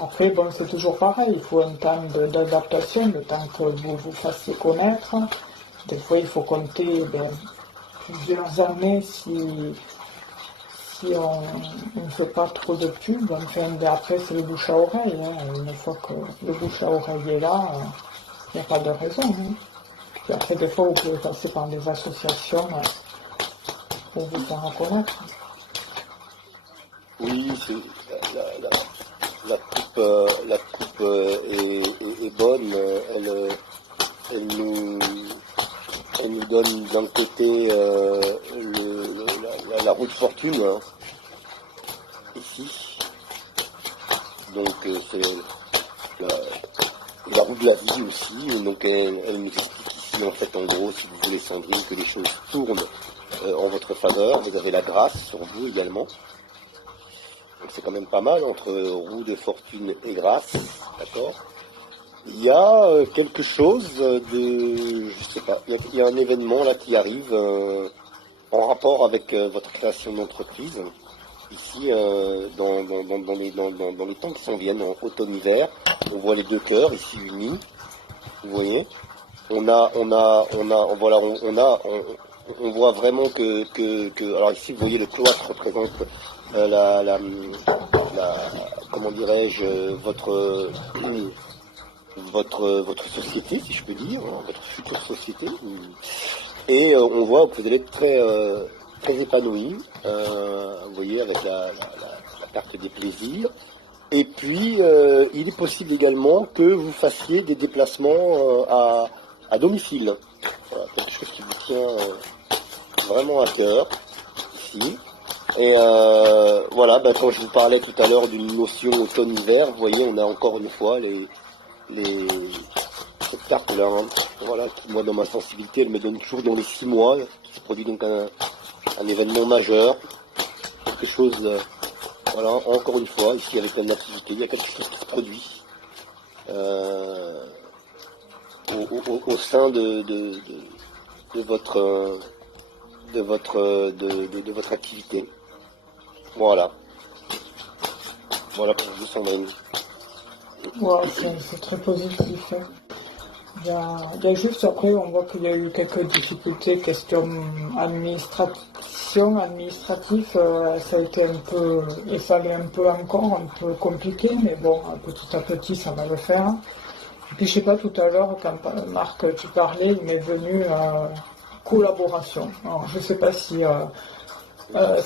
après, bon, c'est toujours pareil, il faut un temps d'adaptation, le temps que vous vous fassiez connaître. Des fois, il faut compter plusieurs années si on ne fait pas trop de pub, enfin, après c'est le bouche à oreille. Hein. Une fois que le bouche à oreille est là, il n'y a pas de raison. Hein. Puis après, des fois, vous pouvez passer par des associations pour vous faire reconnaître. Oui, la coupe est bonne. Elle nous donne d'un côté la roue de fortune, hein, ici. Donc c'est la roue de la vie aussi. Donc elle nous explique ici, en fait, en gros, si vous voulez, Sandrine, que les choses tournent en votre faveur. Vous avez la grâce sur vous également. Donc c'est quand même pas mal entre roue de fortune et grâce, d'accord? Il y a quelque chose je sais pas, il y a un événement là qui arrive en rapport avec votre création d'entreprise, ici dans les temps qui s'en viennent, en automne-hiver. On voit les deux cœurs ici unis, vous voyez. Voilà, on voit vraiment alors ici, vous voyez, le cloître représente comment dirais-je, votre société, si je peux dire, votre future société. Et on voit que vous allez être très épanoui, vous voyez, avec la carte des plaisirs. Et puis, il est possible également que vous fassiez des déplacements à domicile. Voilà, quelque chose qui vous tient vraiment à cœur, ici. Et voilà, quand je vous parlais tout à l'heure d'une notion automne-hiver, vous voyez, on a encore une fois cette carte-là, hein, voilà, qui, moi, dans ma sensibilité, elle me donne toujours dans les 6 mois, qui se produit donc un événement majeur, quelque chose, voilà, encore une fois, ici avec la nativité, il y a quelque chose qui se produit au sein de votre activité. Voilà. Voilà pour vous, Sandrine. Ouais, c'est très positif. Hein. Il y a juste après, on voit qu'il y a eu quelques difficultés, questions administratives, ça a été un peu, il fallait un peu encore, un peu compliqué, mais bon, petit à petit, ça va le faire. Et puis, je sais pas, tout à l'heure, quand Marc, tu parlais, il m'est venu collaboration. Alors, je sais pas si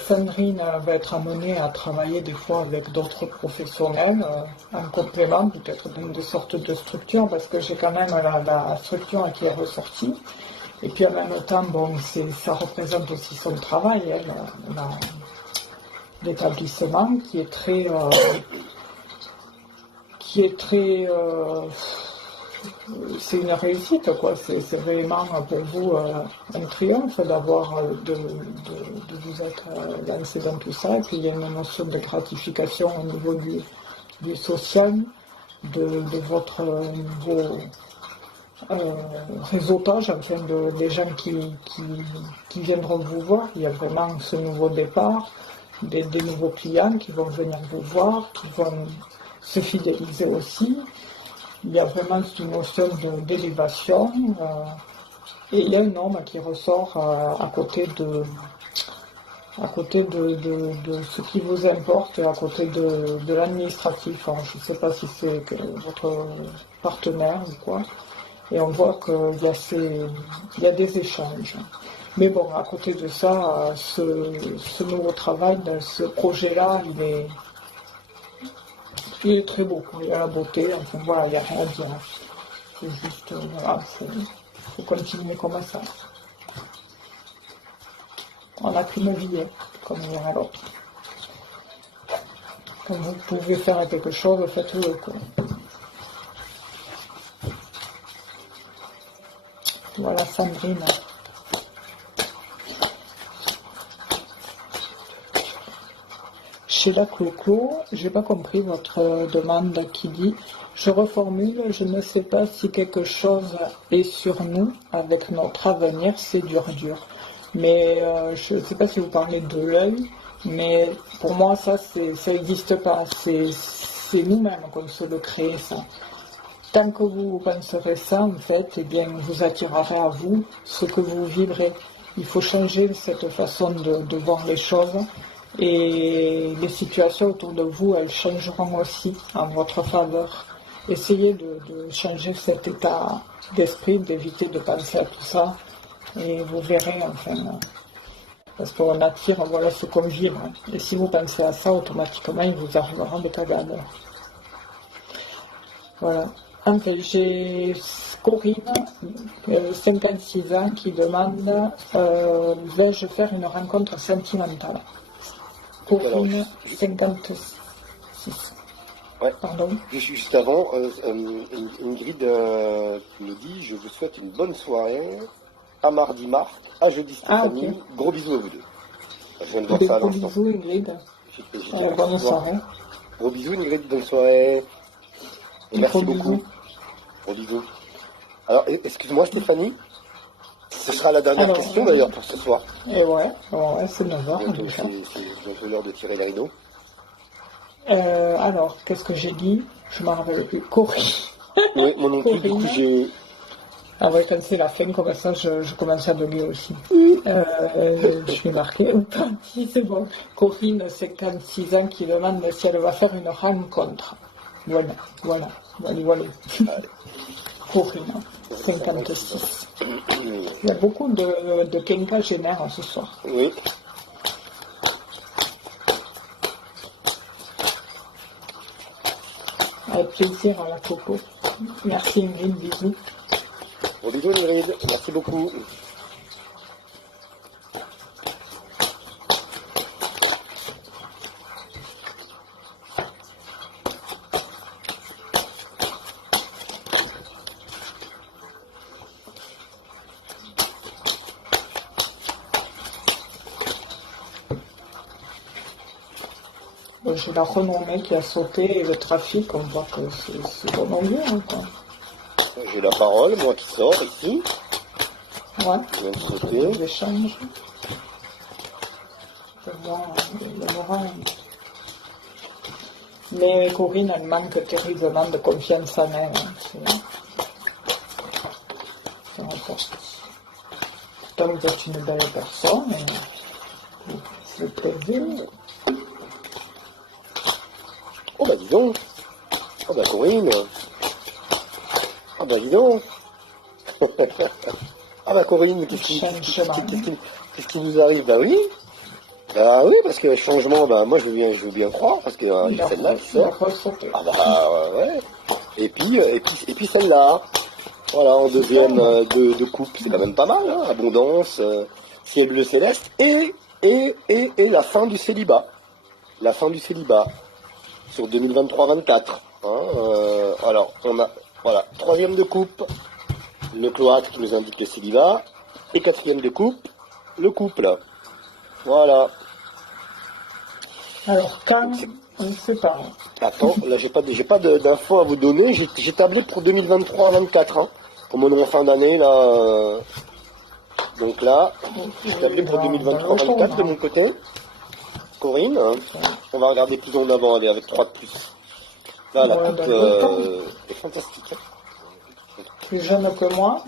Sandrine va être amenée à travailler des fois avec d'autres professionnels en complément, peut-être dans des sortes de structures, parce que j'ai quand même la structure qui est ressortie. Et puis en même temps, bon, ça représente aussi son travail, hein, l'établissement qui est très, c'est une réussite, quoi. C'est vraiment pour vous un triomphe d'avoir de vous être lancé dans tout ça. Et puis il y a une notion de gratification au niveau du social, de votre nouveau réseautage, enfin des gens qui viendront vous voir. Il y a vraiment ce nouveau départ, des nouveaux clients qui vont venir vous voir, qui vont se fidéliser aussi. Il y a vraiment une notion d'élévation et il y a un homme qui ressort à côté de ce qui vous importe, à côté de l'administratif. Alors, je ne sais pas si c'est votre partenaire ou quoi. Et on voit qu'il y a des échanges. Mais bon, à côté de ça, ce nouveau travail, ce projet-là, il est très beau, il a la beauté, enfin voilà, il n'y a rien à dire. C'est juste, voilà, faut continuer comme ça. On n'a qu'une vie, comme l'un à l'autre. Quand vous pouvez faire quelque chose, faites-le, quoi. Voilà, Sandrine. Chez la Clo-Clo, j'ai pas compris votre demande qui dit « Je reformule, je ne sais pas si quelque chose est sur nous avec notre avenir, c'est dur. » Mais je ne sais pas si vous parlez de l'œil, mais pour moi ça n'existe pas, c'est nous-mêmes qu'on se le crée ça. Tant que vous penserez ça, en fait, eh bien, vous attirerez à vous ce que vous vivrez. Il faut changer cette façon de voir les choses. Et les situations autour de vous, elles changeront aussi en votre faveur. Essayez de changer cet état d'esprit, d'éviter de penser à tout ça, et vous verrez, enfin, parce qu'on attire, voilà ce qu'on vibre. Et si vous pensez à ça, automatiquement, il vous arrivera de cas à l'heure. Voilà. Enfin, j'ai Corinne, 56 ans, qui demande vais-je faire une rencontre sentimentale? Corinne, 56. Ouais. Pardon. Juste avant, Ingrid me dit je vous souhaite une bonne soirée. À mardi, Marc. À jeudi, Stéphanie. Okay. Gros bisous à vous deux. Je viens de voir ça à Gros l'instant. bisous, Ingrid. Bonne soirée. Gros bisous, Ingrid. Bonne soirée. Et merci beaucoup. Gros bisous. Alors, excuse-moi, Stéphanie. Ce sera la dernière question d'ailleurs pour ce soir. Et ouais, c'est 9h. C'est bientôt l'heure de tirer le rideau. Alors, qu'est-ce que j'ai dit? Je m'en rappelle plus. Corinne. Oui, moi non plus. Du coup, Ah ouais, quand c'est la fin, comme ça, je commence à bugger aussi. Je suis marquée. Si c'est bon. Corinne, 56 ans, qui demande si elle va faire une rencontre. Voilà, voilà, voilà, voilà. Corinne, 56. Il y a beaucoup de quinquagénaires ce soir. Oui. Avec plaisir à la coco. Merci Ingrid, bisous. Bon, bisous Ingrid, merci beaucoup. J'ai la renommée qui a sauté et le trafic, on voit que c'est vraiment bien. Hein, quoi. J'ai la parole, moi qui sors ici. Ouais, Je viens de sauter. des échanges. Bon, il y en aura. Mais Corinne, elle manque terriblement de confiance en elle. Hein, c'est important. Pourtant, vous êtes une belle personne. C'est plaisir. Oh bah dis donc. Oh bah Corinne. Oh bah dis donc. Ah bah Corinne, qu'est-ce qui vous arrive? Bah oui. Bah oui, parce que le changement, bah moi je veux bien croire, parce que il y a celle-là qui sort. Ah bah ouais. Et puis celle-là. Voilà, en deuxième de coupe, c'est quand même pas mal, hein. Abondance, ciel bleu céleste, et la fin du célibat. La fin du célibat. Sur 2023-24. Hein, alors, on a, voilà, troisième de coupe, le cloaque qui nous indique le célibat, et quatrième de coupe, le couple. Voilà. Alors, quand on ne sait pas. Attends, là, j'ai pas d'infos à vous donner, j'ai tablé pour 2023-24, hein, comme on est en fin d'année, là. Donc là, j'ai tablé pour 2023-24 de mon côté. Corinne, hein, on va regarder plus en avant, allez, avec 3 de plus. Là, la coupe est fantastique. Plus jeune que moi.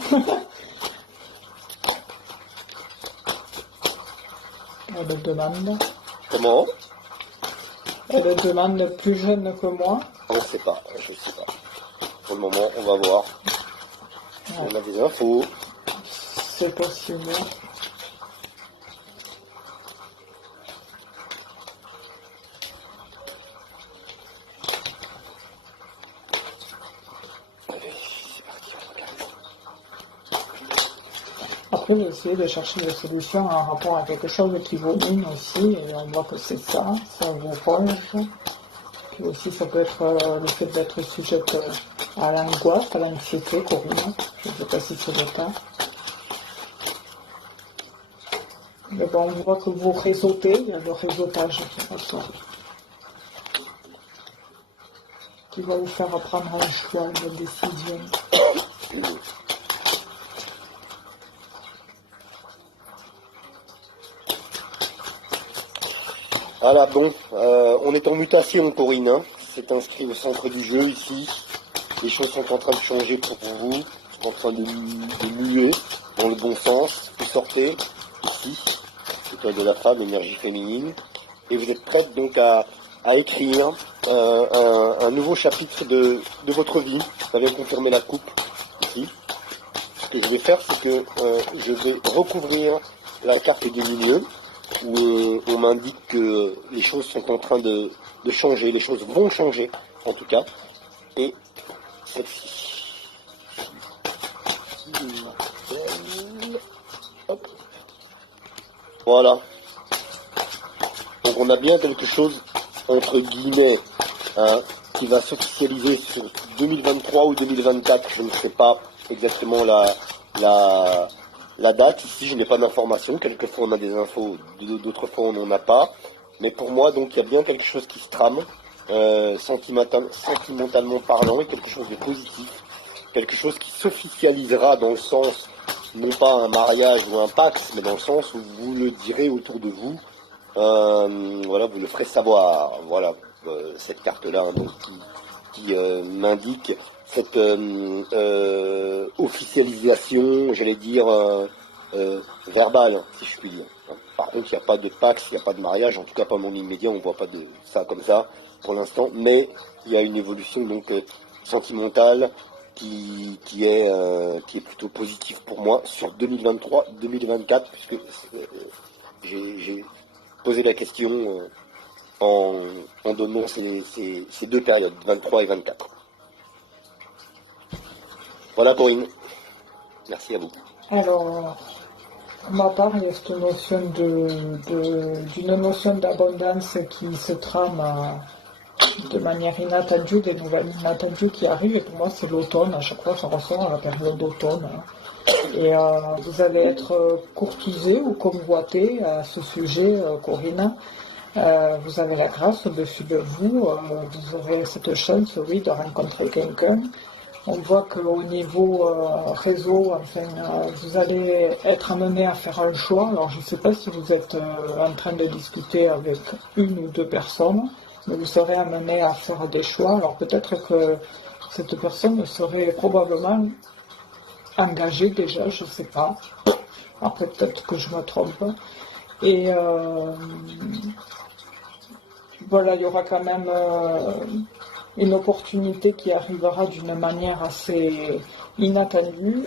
Elle demande. Comment? Elle demande plus jeune que moi. On ne sait pas, je ne sais pas. Pour le moment, on va voir. Ouais. On a des infos. C'est possible. Après, j'ai essayé de chercher des solutions en rapport à quelque chose qui vaut une aussi, et on voit que c'est ça vous ronge. Puis aussi, ça peut être le fait d'être sujette à l'angoisse, à l'anxiété, Corinne. Je ne sais pas si c'est le cas. Mais bon, on voit que vous réseautez, il y a le réseautage qui va vous faire prendre un choix, une décision. Voilà, bon, on est en mutation, Corinne, hein. C'est inscrit au centre du jeu, ici. Les choses sont en train de changer pour vous, sont en train de muer dans le bon sens. Vous sortez, ici, l'étoile de la femme, énergie féminine, et vous êtes prête donc à écrire un nouveau chapitre de votre vie. Vous avez confirmé la coupe, ici. Ce que je vais faire, c'est que je vais recouvrir la carte du milieu, où on m'indique que les choses sont en train de changer, les choses vont changer, en tout cas, et celle-ci. Hop. Voilà. Donc on a bien quelque chose, entre guillemets, hein, qui va s'officialiser sur 2023 ou 2024, je ne sais pas exactement la date. Ici, je n'ai pas d'informations. Quelquefois, on a des infos, d'autres fois, on n'en a pas. Mais pour moi, donc, il y a bien quelque chose qui se trame, sentimentalement parlant, et quelque chose de positif. Quelque chose qui s'officialisera dans le sens, non pas un mariage ou un pacte, mais dans le sens où vous le direz autour de vous. Voilà, vous le ferez savoir. Voilà, cette carte-là, donc, qui m'indique cette officialisation, j'allais dire, verbale, si je puis dire. Par contre, il n'y a pas de Pax, il n'y a pas de mariage, en tout cas pas mon immédiat, on ne voit pas de ça comme ça pour l'instant, mais il y a une évolution donc sentimentale qui est plutôt positive pour moi sur 2023-2024, puisque j'ai posé la question en donnant ces deux périodes, 23 et 24. Voilà Corinne, merci à vous. Alors, pour ma part, il y a cette notion d'une émotion d'abondance qui se trame de manière inattendue, des nouvelles inattendues qui arrivent, et pour moi c'est l'automne, à chaque fois ça ressort à la période d'automne. Et vous allez être courtisé ou convoité à ce sujet, Corinne. Vous avez la grâce au-dessus de vous, vous aurez cette chance, oui, de rencontrer quelqu'un. On voit qu'au niveau réseau, enfin, vous allez être amené à faire un choix. Alors je ne sais pas si vous êtes en train de discuter avec une ou deux personnes, mais vous serez amené à faire des choix. Alors peut-être que cette personne serait probablement engagée déjà, je ne sais pas. Après peut-être que je me trompe. Et voilà, il y aura quand même une opportunité qui arrivera d'une manière assez inattendue,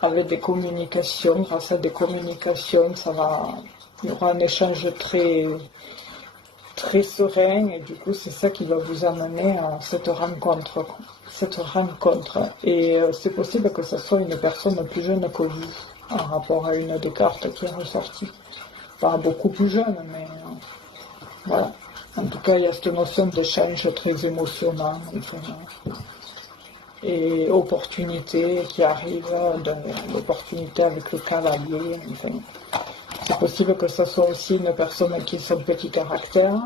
avec des communications. Grâce à des communications, il y aura un échange très serein, et du coup c'est ça qui va vous amener à cette rencontre. Et c'est possible que ce soit une personne plus jeune que vous, en rapport à une des cartes qui est ressortie. Pas beaucoup plus jeune, mais voilà. En tout cas, il y a cette notion d'échange très émotionnel, enfin, et opportunité qui arrive, l'opportunité avec le cavalier. Enfin, c'est possible que ce soit aussi une personne qui a son petit caractère.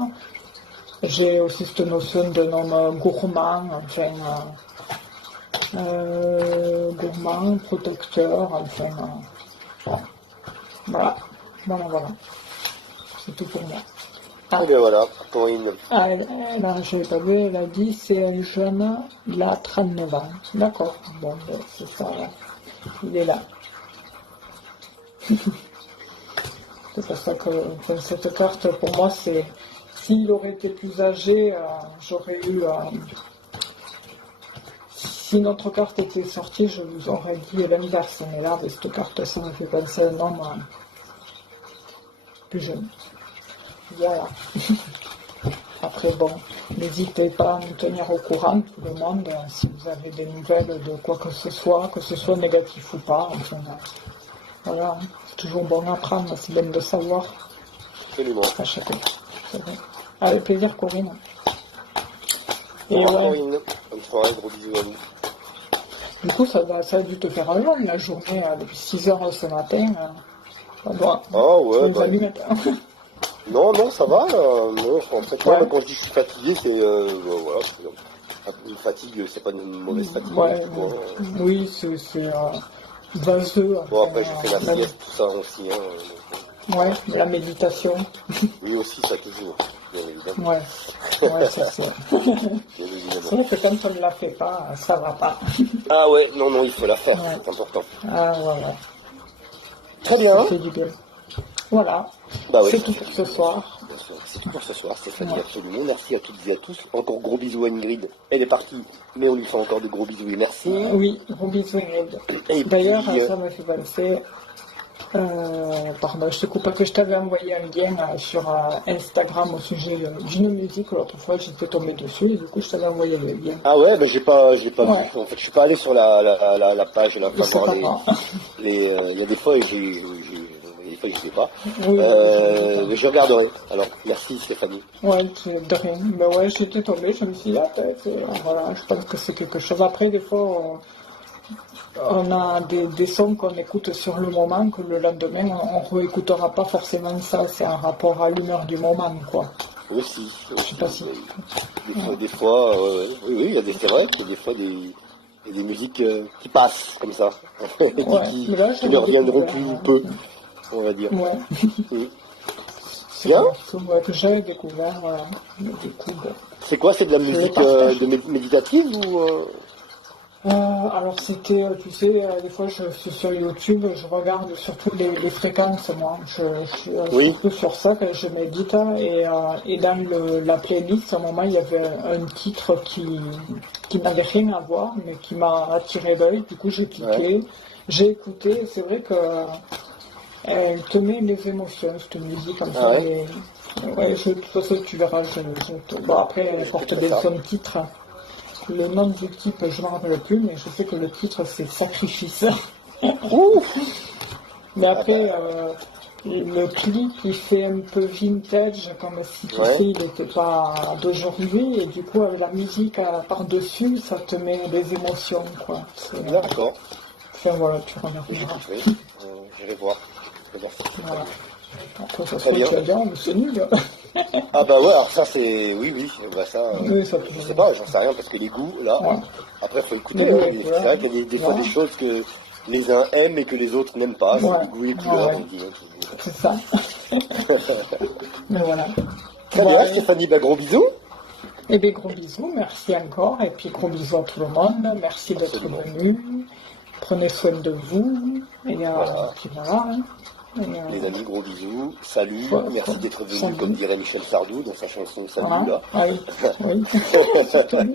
J'ai aussi cette notion d'un homme gourmand, enfin, gourmand, protecteur, enfin, voilà. C'est tout pour moi. Et bien voilà, Corinne. Ah, là, je l'ai pas vu, elle a dit c'est un jeune, il a 39 ans. D'accord, bon, ben, c'est ça, là. Il est là. C'est pour ça que enfin, cette carte, pour moi, c'est. S'il aurait été plus âgé, j'aurais eu. Si notre carte était sortie, je vous aurais dit l'inverse. Mais là, avec cette carte, ça me fait penser à un homme plus jeune. Voilà. Après, bon, n'hésitez pas à nous tenir au courant, tout le monde, si vous avez des nouvelles de quoi que ce soit négatif ou pas. Enfin, voilà, c'est toujours bon à apprendre, c'est bien de savoir. Absolument. À chaque fois. C'est vrai. Avec plaisir, Corinne. Et ouais. Corinne, bonne soirée, gros bisous à vous. Du coup, ça a dû te faire long la journée, depuis 6 heures ce matin. Ouais, bah, non, ça va. Non, en fait, ouais. Quand je dis que je suis fatigué, c'est voilà, une fatigue, c'est pas une mauvaise fatigue. Ouais, oui, c'est vaseux. Bon, après, je fais la sieste, tout ça aussi. Ouais, la méditation. Oui, aussi, ça toujours, bien évidemment. Ouais, ça c'est. C'est vrai que quand on ne la fait pas, ça va pas. Ah ouais, non, il faut la faire, ouais. C'est important. Ah, voilà. Très bien. Ça fait du bien. Voilà, bah ouais, c'est tout pour ce soir. C'est tout pour ce soir, Stéphanie, absolument. Merci à toutes et à tous. Encore gros bisous à Ingrid. Elle est partie, mais on lui fait encore de gros bisous et merci. Oui, gros bisous Ingrid. D'ailleurs, ça me fait penser... pardon, je te coupe pas, que je t'avais envoyé un lien sur Instagram au sujet d'une musique. L'autre fois, j'étais tombée dessus et du coup, je t'avais envoyé le lien. Ah ouais, ben j'ai pas vu. En fait, je suis pas allé sur la page, là, pour voir il y a des fois, des fois, je sais pas. Oui, mais je regarderai. Alors, merci Stéphanie. Ouais, de rien. Mais ouais, j'étais tombée, je me suis dit, voilà, je pense que c'est quelque chose. Après, des fois, on a des sons qu'on écoute sur le moment, que le lendemain, on ne réécoutera pas forcément ça. C'est un rapport à l'humeur du moment, quoi. Aussi. Je sais pas si. Des fois, oui, c'est vrai qu'il y a des fois des musiques qui passent comme ça. qui ne reviendront plus peu, on va dire. Ouais. C'est bien. Que j'avais découvert, du coup, C'est quoi, c'est de la musique méditative ou Alors c'était, tu sais, des fois je suis sur YouTube, je regarde surtout les fréquences, moi. Je suis Oui, surtout sur ça que je médite. Et dans la playlist, à un moment, il y avait un titre qui n'avait rien à voir, mais qui m'a attiré l'œil. Du coup, j'ai ouais. cliqué, j'ai écouté. Et c'est vrai que elle te met les émotions, cette musique comme Ah ça. ouais, Ouais, de toute façon, tu verras. Bon, après, elle porte j'écouterai des ça. sons titres. Le nom du titre, je ne me rappelle plus, mais je sais que le titre c'est Sacrifice. Ouh. Mais Ah bah, après, le clip il fait un peu vintage, comme si tu sais, ouais, il n'était pas d'aujourd'hui, et du coup, avec la musique par-dessus, ça te met des émotions, quoi. d'accord. Enfin voilà, tu regarderas. J'écouterai. J'irai voir. Je vais voir si c'est Voilà. famille. Après, ça se Très trouve, bien. tu vas dire, oh, mais c'est nul. Ah bah ouais, alors ça c'est... Oui, oui, bah ça... Oui, ça peut. Je sais pas, j'en sais rien, parce que les goûts, là... Ouais. Après, faut Les écouter, goûts hein. et les C'est couleurs. vrai qu'il y a des fois des Voilà. choses que les uns aiment et que les autres n'aiment pas. C'est Ouais. les goûts et Ouais, couleurs, ouais. on dit, hein, toujours. C'est ça. Mais voilà. Très bien, Ouais. Stéphanie, bah gros bisous. Eh bien, gros bisous, merci encore, et puis gros bisous à tout le monde, merci d'être Absolument. venu, prenez soin de vous, et Voilà. puis voilà, hein. Et, Les amis, gros bisous. Salut. Merci d'être venu, comme salut, dirait Michel Sardou dans sa chanson Salut, voilà, là. oui, oui, surtout lui,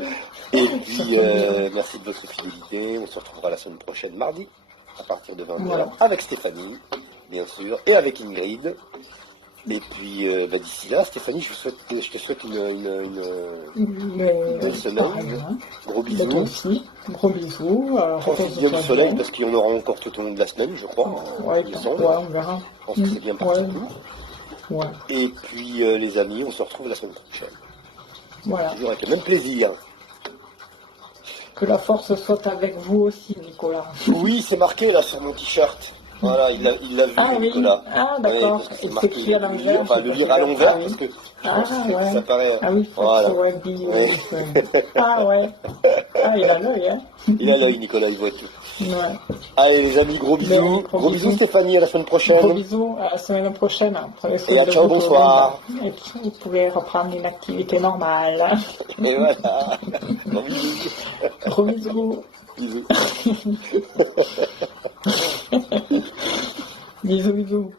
Et puis, surtout lui, merci de votre fidélité. On se retrouvera la semaine prochaine, mardi, à partir de 20 voilà. heures, avec Stéphanie, bien sûr, et avec Ingrid. Et puis, bah, d'ici là, Stéphanie, je te souhaite une Mais belle pareil, semaine. hein. Gros Mais toi bisous. aussi, gros bisous, Profite bien du repose-toi soleil bien, parce qu'il y en aura encore tout au long de la semaine, je crois, ouais, il me ouais, semble. on verra, Je pense que c'est bien parti ouais, pour. ouais, Et puis, les amis, on se retrouve la semaine prochaine. voilà. Toujours avec le même plaisir. Que la force soit avec vous aussi, Nicolas. Oui, c'est marqué là sur mon t-shirt. Voilà, il l'a vu, Ah oui, Nicolas. ah Ouais, d'accord, parce que et c'est c'est marqué, écrit à l'envers, enfin, je le sais lire pas à si l'envers, ah parce oui. que je Ah pense que ça ouais, paraît. ah oui, Voilà. Fox Webby, Ouais. oui, ah ouais, ah il a l'œil, hein. Il a l'œil, Nicolas, il voit tout. Ouais. Allez, les amis, gros Ben, bisous. gros Gros bisous, bisous. Stéphanie, à la semaine Gros prochaine. bisous, à la semaine prochaine, prenez Et soin à de ciao, vous tout le monde, bonsoir. et puis vous pouvez reprendre une activité normale. Et voilà. Gros bisous. Gros bisous, Bisous. bisous bisous.